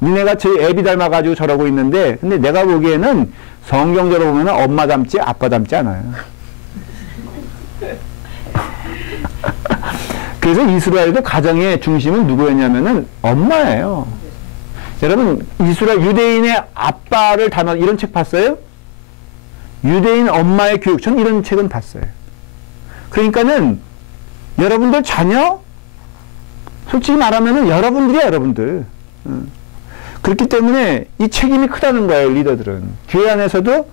니네가 저희 애비 닮아가지고 저러고 있는데 근데 내가 보기에는 성경적으로 보면 엄마 닮지 아빠 닮지 않아요. 그래서 이스라엘도 가정의 중심은 누구였냐면은 엄마예요. 여러분 이스라엘 유대인의 아빠를 닮아 이런 책 봤어요? 유대인 엄마의 교육 전 이런 책은 봤어요. 그러니까는 여러분들 자녀 솔직히 말하면은 여러분들이야 여러분들. 그렇기 때문에 이 책임이 크다는 거예요 리더들은. 교회 안에서도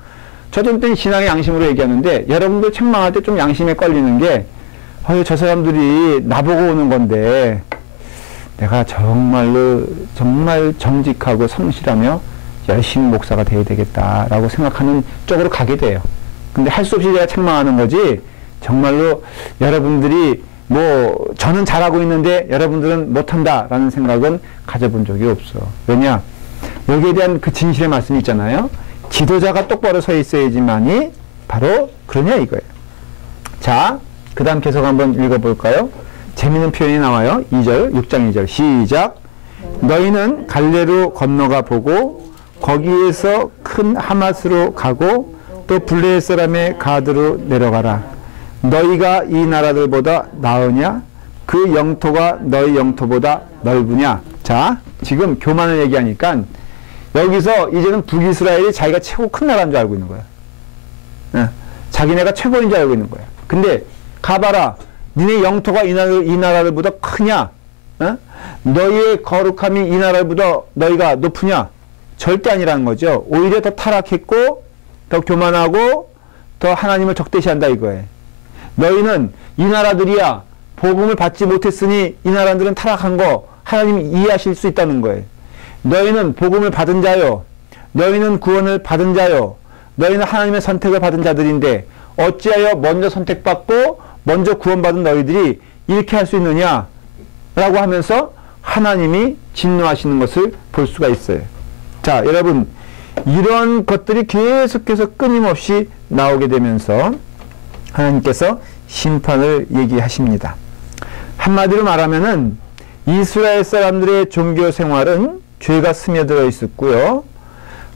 저도 그때 신앙의 양심으로 얘기하는데 여러분들 책망할 때 좀 양심에 걸리는 게 저 사람들이 나보고 오는 건데 내가 정말로 정말 정직하고 성실하며 열심히 목사가 돼야 되겠다라고 생각하는 쪽으로 가게 돼요. 근데 할 수 없이 제가 책망하는 거지 정말로 여러분들이 뭐 저는 잘하고 있는데 여러분들은 못한다라는 생각은 가져본 적이 없어. 왜냐? 여기에 대한 그 진실의 말씀이 있잖아요. 지도자가 똑바로 서 있어야지만이 바로 그러냐 이거예요. 자, 그 다음 계속 한번 읽어볼까요? 재미있는 표현이 나와요. 2절, 6장 2절 시작. 너희는 갈레로 건너가 보고 거기에서 큰 하맛으로 가고 또 블레 사람의 가드로 내려가라. 너희가 이 나라들보다 나으냐? 그 영토가 너희 영토보다 넓으냐? 자, 지금 교만을 얘기하니까 여기서 이제는 북이스라엘이 자기가 최고 큰 나라인 줄 알고 있는 거야. 자기네가 최고인 줄 알고 있는 거야. 근데 가봐라. 니네 영토가 이 나라들보다 크냐? 너희의 거룩함이 이 나라보다 너희가 높으냐? 절대 아니라는 거죠. 오히려 더 타락했고 더 교만하고 더 하나님을 적대시한다 이거예요. 너희는 이 나라들이야 복음을 받지 못했으니 이 나라들은 타락한 거 하나님이 이해하실 수 있다는 거예요. 너희는 복음을 받은 자요. 너희는 구원을 받은 자요. 너희는 하나님의 선택을 받은 자들인데 어찌하여 먼저 선택받고 먼저 구원받은 너희들이 이렇게 할 수 있느냐? 라고 하면서 하나님이 진노하시는 것을 볼 수가 있어요. 자, 여러분 이런 것들이 계속해서 끊임없이 나오게 되면서 하나님께서 심판을 얘기하십니다. 한마디로 말하면은 이스라엘 사람들의 종교 생활은 죄가 스며들어 있었고요.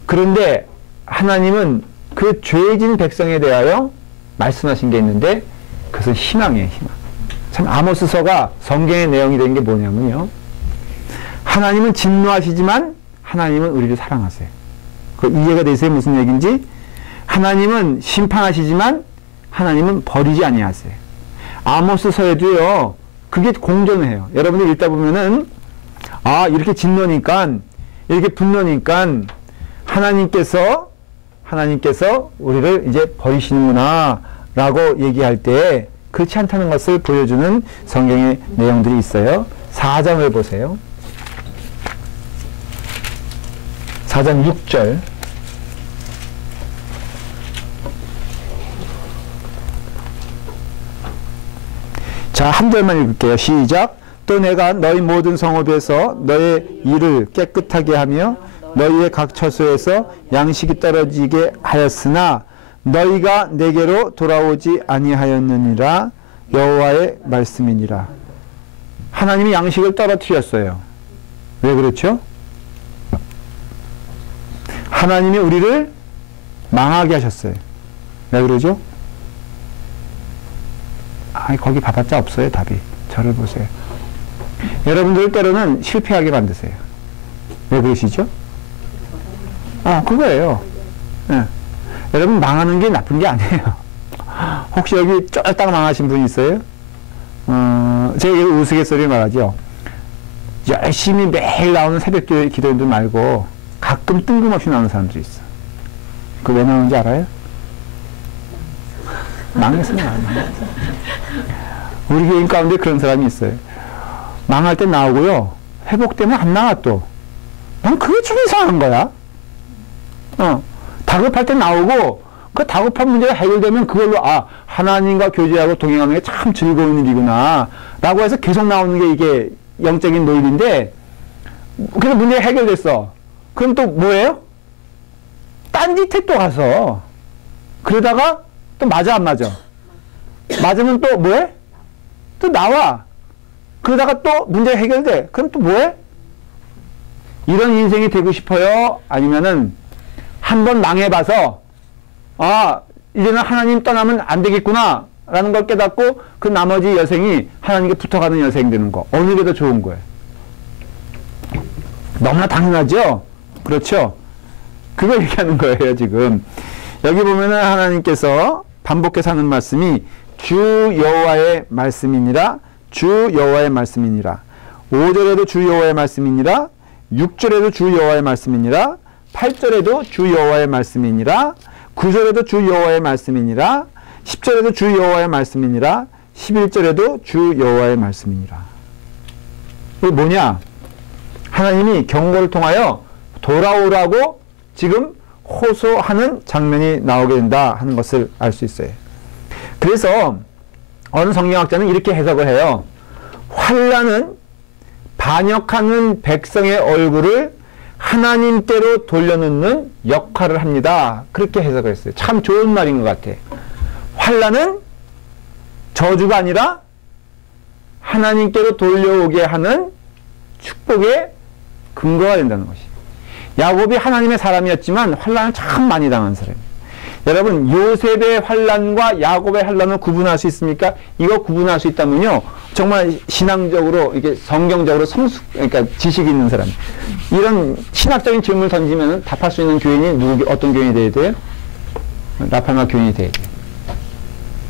그런데 하나님은 그 죄진 백성에 대하여 말씀하신 게 있는데 그것은 희망이에요. 희망. 참 아모스서가 성경의 내용이 된 게 뭐냐면요. 하나님은 진노하시지만 하나님은 우리를 사랑하세요. 그 이해가 되세요? 무슨 얘기인지? 하나님은 심판하시지만 하나님은 버리지 아니하세요. 아모스서에도요. 그게 공존해요. 여러분들 읽다 보면은 아 이렇게 진노니까 이렇게 분노니까 하나님께서 우리를 이제 버리시는구나 라고 얘기할 때 그렇지 않다는 것을 보여주는 성경의 내용들이 있어요. 4장을 보세요. 4장 6절. 자, 한 절만 읽을게요. 시작. 또 내가 너희 모든 성읍에서 너의 일을 깨끗하게 하며 너희의 각 처소에서 양식이 떨어지게 하였으나 너희가 내게로 돌아오지 아니하였느니라. 여호와의 말씀이니라. 하나님이 양식을 떨어뜨렸어요. 왜 그렇죠? 하나님이 우리를 망하게 하셨어요. 왜 그러죠? 아니 거기 봐봤자 없어요 답이. 저를 보세요. 여러분들 때로는 실패하게 만드세요. 왜 그러시죠? 그거예요. 네. 여러분 망하는 게 나쁜 게 아니에요. 혹시 여기 쫄딱 망하신 분 있어요? 제가 우스갯소리 말하죠. 열심히 매일 나오는 새벽 기도인들 말고 가끔 뜬금없이 나오는 사람들이 있어. 그 왜 나오는지 알아요? 망했어요. 우리 개인 가운데 그런 사람이 있어요. 망할 때 나오고요. 회복되면 안 나와 또. 난 그게 좀 이상한 거야. 다급할 때 나오고 그 다급한 문제가 해결되면 그걸로 하나님과 교제하고 동행하는 게 참 즐거운 일이구나 라고 해서 계속 나오는 게 이게 영적인 노일인데 그래서 문제가 해결됐어. 그럼 또 뭐예요? 딴짓에 또 가서 그러다가 또 맞아 안 맞아? 맞으면 또 뭐해? 또 나와. 그러다가 또 문제 해결돼. 그럼 또 뭐해? 이런 인생이 되고 싶어요? 아니면은 한 번 망해봐서 아 이제는 하나님 떠나면 안 되겠구나 라는 걸 깨닫고 그 나머지 여생이 하나님께 붙어가는 여생 되는 거. 어느 게 더 좋은 거예요? 너무나 당연하죠? 그렇죠? 그걸 얘기하는 거예요 지금. 여기 보면은 하나님께서 반복해서 하는 말씀이 주 여호와의 말씀이니라, 주 여호와의 말씀이니라. 5절에도 주 여호와의 말씀이니라, 6절에도 주 여호와의 말씀이니라, 8절에도 주 여호와의 말씀이니라, 9절에도 주 여호와의 말씀이니라, 10절에도 주 여호와의 말씀이니라, 11절에도 주 여호와의 말씀이니라. 이게 뭐냐? 하나님이 경고를 통하여 돌아오라고 지금 호소하는 장면이 나오게 된다 하는 것을 알 수 있어요. 그래서 어느 성경학자는 이렇게 해석을 해요. 환난은 반역하는 백성의 얼굴을 하나님께로 돌려놓는 역할을 합니다. 그렇게 해석을 했어요. 참 좋은 말인 것 같아. 환난은 저주가 아니라 하나님께로 돌려오게 하는 축복의 근거가 된다는 것이. 야곱이 하나님의 사람이었지만 환난을 참 많이 당한 사람이에요. 여러분 요셉의 환난과 야곱의 환난을 구분할 수 있습니까? 이거 구분할 수 있다면요 정말 신앙적으로 이게 성경적으로 그러니까 지식이 있는 사람. 이런 신학적인 질문을 던지면 답할 수 있는 교인이 어떤 교인이 돼야 돼요? 라팔마 교인이 돼야 돼요.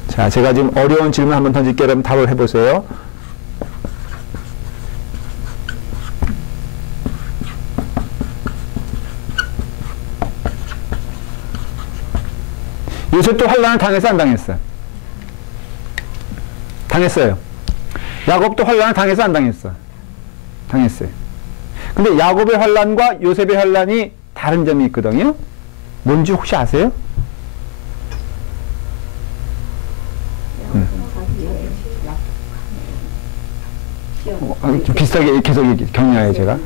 자, 제가 지금 어려운 질문 한번 던질게요. 여러분 답을 해보세요. 요셉도 환난을 당했어, 안 당했어? 당했어요. 야곱도 환난을 당했어, 안 당했어? 당했어요. 근데 야곱의 환난과 요셉의 환난이 다른 점이 있거든요. 뭔지 혹시 아세요? 좀 비슷하게 계속 격려해요, 제가.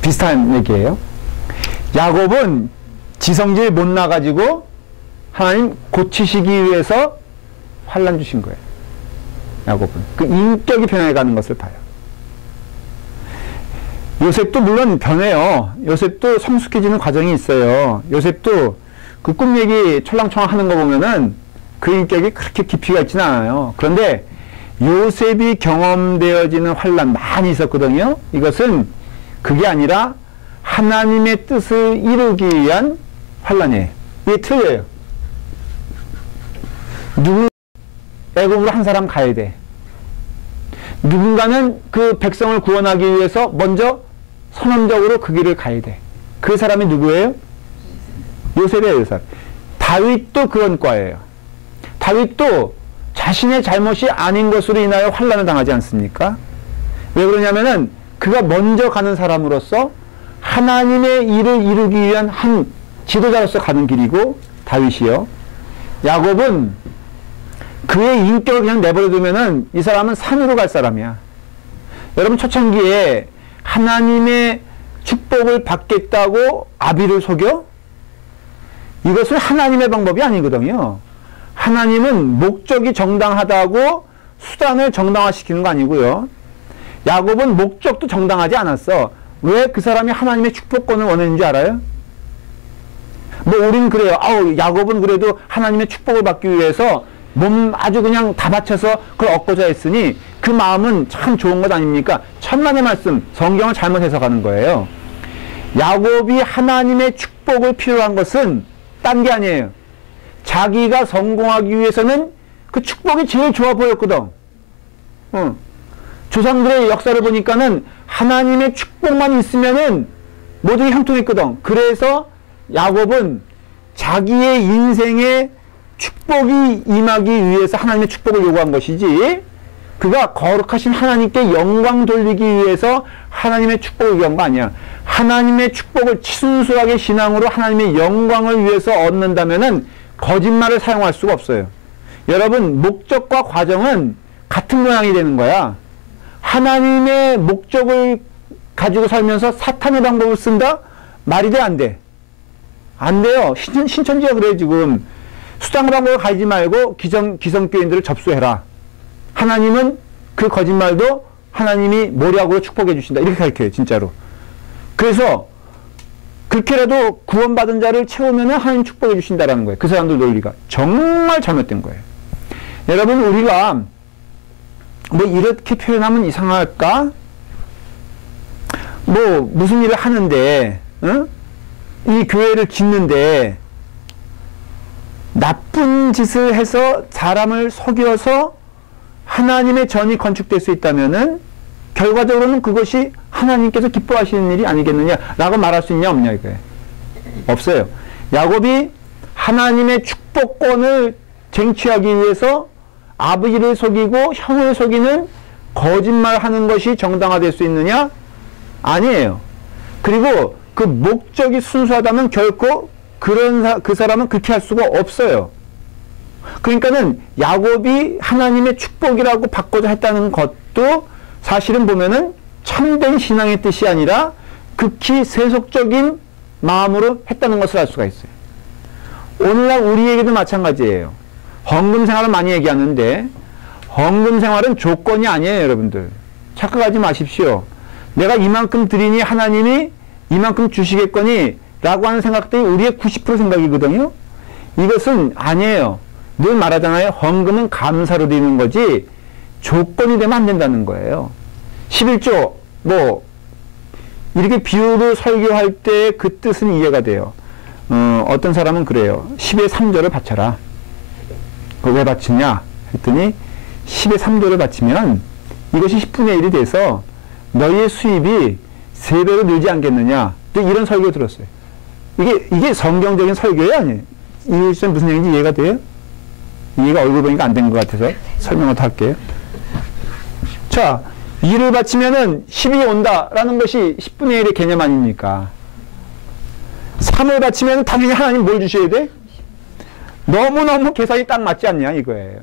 비슷한 얘기예요. 야곱은 지성질 못 나가지고 하나님 고치시기 위해서 환난 주신 거예요. 야곱은 그 인격이 변해가는 것을 봐요. 요셉도 물론 변해요. 요셉도 성숙해지는 과정이 있어요. 요셉도 그 꿈 얘기 촐랑촐랑 하는 거 보면은 그 인격이 그렇게 깊이가 있지는 않아요. 그런데 요셉이 경험되어지는 환난 많이 있었거든요. 이것은 그게 아니라 하나님의 뜻을 이루기 위한 환난이에요. 이게 틀려요. 애굽으로 한 사람 가야 돼. 누군가는 그 백성을 구원하기 위해서 먼저 선언적으로 그 길을 가야 돼. 그 사람이 누구예요? 요셉이에요, 요셉. 다윗도 그런 과예요. 다윗도 자신의 잘못이 아닌 것으로 인하여 환난을 당하지 않습니까? 왜 그러냐면은 그가 먼저 가는 사람으로서 하나님의 일을 이루기 위한 한 지도자로서 가는 길이고, 다윗이요. 야곱은 그의 인격을 그냥 내버려 두면은 이 사람은 산으로 갈 사람이야. 여러분 초창기에 하나님의 축복을 받겠다고 아비를 속여? 이것은 하나님의 방법이 아니거든요. 하나님은 목적이 정당하다고 수단을 정당화시키는 거 아니고요. 야곱은 목적도 정당하지 않았어. 왜 그 사람이 하나님의 축복권을 원했는지 알아요? 뭐 우린 그래요. 야곱은 그래도 하나님의 축복을 받기 위해서 몸 아주 그냥 다 바쳐서 그걸 얻고자 했으니 그 마음은 참 좋은 것 아닙니까? 천만의 말씀, 성경을 잘못 해석하는 거예요. 야곱이 하나님의 축복을 필요한 것은 딴 게 아니에요. 자기가 성공하기 위해서는 그 축복이 제일 좋아 보였거든. 조상들의 역사를 보니까는 하나님의 축복만 있으면은 모든 게 형통했거든. 그래서 야곱은 자기의 인생에 축복이 임하기 위해서 하나님의 축복을 요구한 것이지, 그가 거룩하신 하나님께 영광 돌리기 위해서 하나님의 축복을 요구한 거 아니야. 하나님의 축복을 순수하게 신앙으로 하나님의 영광을 위해서 얻는다면은 거짓말을 사용할 수가 없어요. 여러분, 목적과 과정은 같은 모양이 되는 거야. 하나님의 목적을 가지고 살면서 사탄의 방법을 쓴다? 말이 돼, 안 돼? 안 돼요. 신천지가 그래요, 지금. 수당방법을 가지 말고 기성교인들을 접수해라. 하나님은 그 거짓말도 하나님이 모략으로 축복해 주신다. 이렇게 가르쳐요, 진짜로. 그래서 그렇게라도 구원받은 자를 채우면 하나님 축복해 주신다라는 거예요. 그 사람들 논리가. 정말 잘못된 거예요. 여러분, 우리가 뭐 이렇게 표현하면 이상할까? 뭐 무슨 일을 하는데, 응? 이 교회를 짓는데 나쁜 짓을 해서 사람을 속여서 하나님의 전이 건축될 수 있다면은 결과적으로는 그것이 하나님께서 기뻐하시는 일이 아니겠느냐라고 말할 수 있냐 없냐 이거예요. 없어요. 야곱이 하나님의 축복권을 쟁취하기 위해서 아버지를 속이고 형을 속이는 거짓말하는 것이 정당화될 수 있느냐? 아니에요. 그리고 그 목적이 순수하다면 결코 그 사람은 그렇게 할 수가 없어요. 그러니까는 야곱이 하나님의 축복이라고 바꿔서 했다는 것도 사실은 보면은 참된 신앙의 뜻이 아니라 극히 세속적인 마음으로 했다는 것을 알 수가 있어요. 오늘날 우리에게도 마찬가지예요. 헌금 생활을 많이 얘기하는데 헌금 생활은 조건이 아니에요, 여러분들. 착각하지 마십시오. 내가 이만큼 드리니 하나님이 이만큼 주시겠거니 라고 하는 생각들이 우리의 90% 생각이거든요. 이것은 아니에요. 늘 말하잖아요. 헌금은 감사로 드리는 거지 조건이 되면 안 된다는 거예요. 11조 뭐 이렇게 비유로 설교할 때 그 뜻은 이해가 돼요. 어떤 사람은 그래요. 10의 3조를 바쳐라. 그걸 왜 바치냐 했더니 10의 3조를 바치면 이것이 10분의 1이 돼서 너희의 수입이 3배로 늘지 않겠느냐. 이런 설교 들었어요. 이게 성경적인 설교예요, 아니에요? 이게 무슨 얘기인지 이해가 돼요? 이해가 얼굴 보니까 안 된 것 같아서 설명을 더 할게요. 자, 2를 바치면은 10이 온다라는 것이 10분의 1의 개념 아닙니까? 3을 바치면 당연히 하나님 뭘 주셔야 돼? 너무너무 계산이 딱 맞지 않냐 이거예요.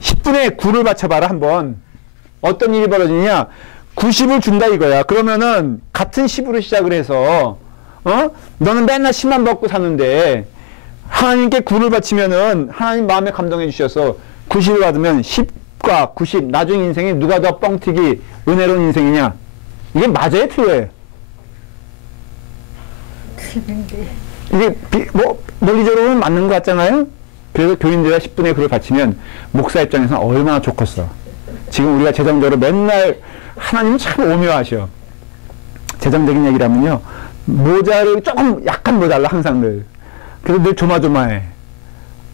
10분의 9를 바쳐봐라 한번. 어떤 일이 벌어지냐? 90을 준다 이거야. 그러면은 같은 10으로 시작을 해서 너는 맨날 10만 받고 사는데 하나님께 9를 바치면은 하나님 마음에 감동해 주셔서 90을 받으면 10과 90 나중 인생이 누가 더 뻥튀기 은혜로운 인생이냐? 이게 맞아요, 틀려요? 이게 뭐 논리적으로는 맞는 것 같잖아요. 그래서 교인들이 10분의 9를 바치면 목사 입장에서는 얼마나 좋겠어. 지금 우리가 재정적으로 맨날 하나님은 참 오묘하셔. 재정적인 얘기라면요. 모자를 조금 약간 모자라 항상 늘. 그래서 늘 조마조마해.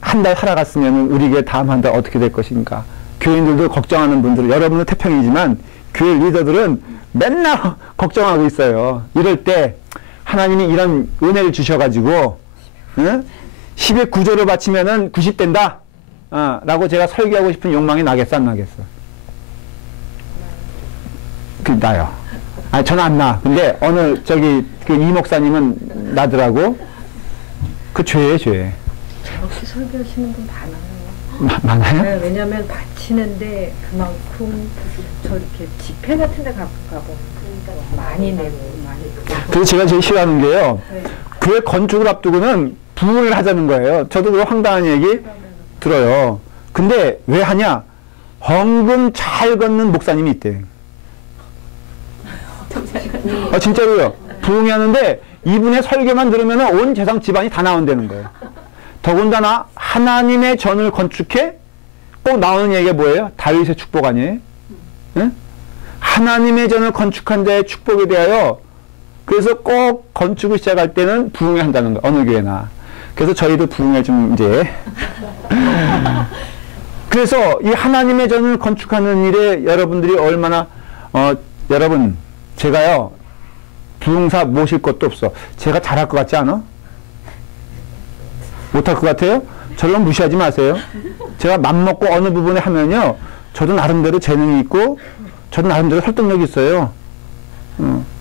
한 달 살아갔으면 우리 교회 다음 한 달 어떻게 될 것인가. 교인들도 걱정하는 분들, 여러분은 태평이지만 교회 리더들은 맨날 걱정하고 있어요. 이럴 때 하나님이 이런 은혜를 주셔가지고 10의 9조를 바치면은 90 된다. 라고 제가 설교하고 싶은 욕망이 나겠어 안 나겠어? 나요. 아니 저는 안 나. 근데 어느 그 이 목사님은 나더라고. 그 죄예요, 죄. 역시 설교하시는 분 많아요. 많아요? 네, 왜냐면 바치는데 그만큼 저렇게 집회 같은 데 갖고 가보면 많이 내고 많이. 그래서 제가 제일 싫어하는 게요. 네. 교회 건축을 앞두고는 부흥을 하자는 거예요. 저도 그 황당한 얘기 들어요. 근데 왜 하냐? 헌금 잘 걷는 목사님이 있대. 진짜로요. 부흥이 하는데 이분의 설교만 들으면 온 재상 집안이 다 나온다는 거예요. 더군다나 하나님의 전을 건축해? 꼭 나오는 얘기가 뭐예요? 다윗의 축복 아니에요? 응? 하나님의 전을 건축한 자의 축복에 대하여 그래서 꼭 건축을 시작할 때는 부흥을 한다는 거예요. 어느 교회나. 그래서 저희도 부흥을 좀 이제 그래서 이 하나님의 전을 건축하는 일에 여러분들이 얼마나 여러분 제가요 부흥사 모실 것도 없어. 제가 잘할 것 같지 않아? 못할 것 같아요? 저를 무시하지 마세요. 제가 맘먹고 어느 부분에 하면요 저도 나름대로 재능이 있고 저도 나름대로 설득력이 있어요.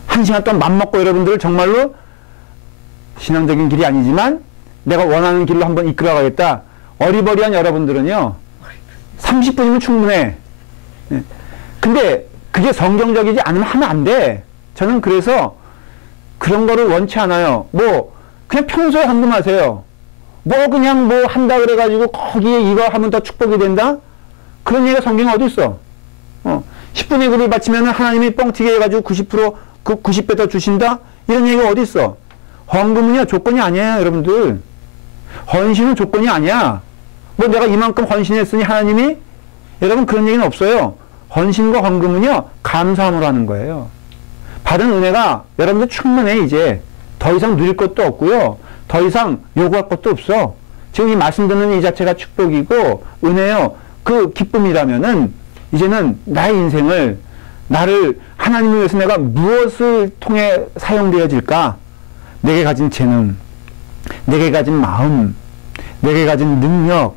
1시간 동안 맘먹고 여러분들을 정말로 신앙적인 길이 아니지만 내가 원하는 길로 한번 이끌어 가겠다. 어리버리한 여러분들은요 30분이면 충분해. 근데 그게 성경적이지 않으면 하면 안 돼. 저는 그래서 그런 거를 원치 않아요. 뭐 그냥 평소에 헌금하세요. 뭐 그냥 뭐 한다 그래가지고 거기에 이거 하면 더 축복이 된다? 그런 얘기가 성경에 어디 있어? 10분의 9를 바치면 하나님이 뻥튀기 해가지고 90% 그 90배 더 주신다? 이런 얘기가 어디 있어? 헌금은요 조건이 아니에요, 여러분들. 헌신은 조건이 아니야. 뭐 내가 이만큼 헌신했으니 하나님이, 여러분 그런 얘기는 없어요. 헌신과 헌금은요 감사함으로 하는 거예요. 받은 은혜가 여러분들 충분해. 이제 더 이상 누릴 것도 없고요, 더 이상 요구할 것도 없어. 지금 이 말씀 듣는 이 자체가 축복이고 은혜요, 그 기쁨이라면은 이제는 나의 인생을, 나를 하나님을 위해서 내가 무엇을 통해 사용되어질까? 내게 가진 재능, 내게 가진 마음, 내게 가진 능력,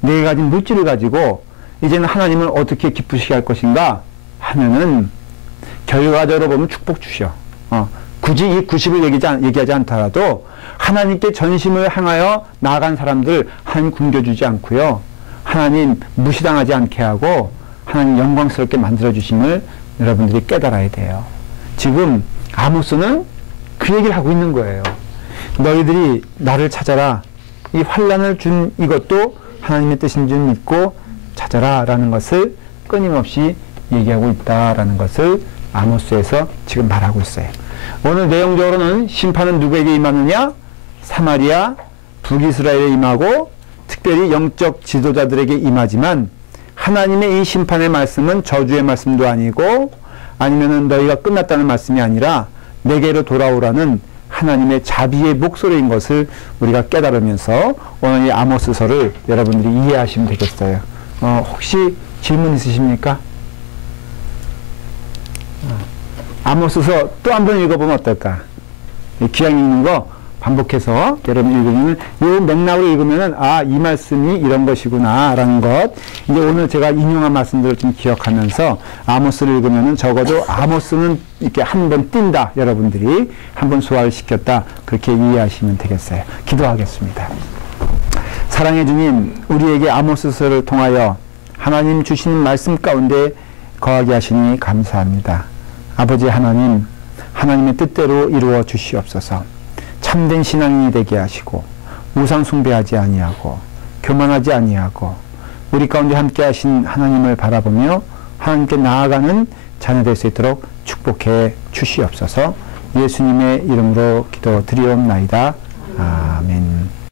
내게 가진 물질을 가지고 이제는 하나님을 어떻게 기쁘시게 할 것인가 하면은 결과적으로 보면 축복 주셔. 굳이 이 90을 얘기하지 않더라도 하나님께 전심을 향하여 나아간 사람들 하나님 굶겨주지 않고요, 하나님 무시당하지 않게 하고 하나님 영광스럽게 만들어주심을 여러분들이 깨달아야 돼요. 지금 아모스는 그 얘기를 하고 있는 거예요. 너희들이 나를 찾아라. 이 환난을 준 이것도 하나님의 뜻인 줄 믿고 찾아라 라는 것을 끊임없이 얘기하고 있다라는 것을 아모스에서 지금 말하고 있어요. 오늘 내용적으로는 심판은 누구에게 임하느냐? 사마리아, 북이스라엘에 임하고 특별히 영적 지도자들에게 임하지만 하나님의 이 심판의 말씀은 저주의 말씀도 아니고 아니면은 너희가 끝났다는 말씀이 아니라 내게로 돌아오라는 하나님의 자비의 목소리인 것을 우리가 깨달으면서 오늘 이 아모스서를 여러분들이 이해하시면 되겠어요. 혹시 질문 있으십니까? 아모스서 또 한 번 읽어보면 어떨까? 귀양 읽는 거 반복해서 여러분 읽으면, 이 맥락을 읽으면은, 이 말씀이 이런 것이구나, 라는 것. 이제 오늘 제가 인용한 말씀들을 좀 기억하면서 아모스를 읽으면은 적어도 아모스는 이렇게 한 번 띈다. 여러분들이 한 번 소화를 시켰다. 그렇게 이해하시면 되겠어요. 기도하겠습니다. 사랑해 주님, 우리에게 아모스서를 통하여 하나님 주시는 말씀 가운데 거하게 하시니 감사합니다. 아버지 하나님, 하나님의 뜻대로 이루어 주시옵소서. 참된 신앙인이 되게 하시고 우상 숭배하지 아니하고 교만하지 아니하고 우리 가운데 함께 하신 하나님을 바라보며 하나님께 나아가는 자녀 될 수 있도록 축복해 주시옵소서. 예수님의 이름으로 기도드리옵나이다. 아멘.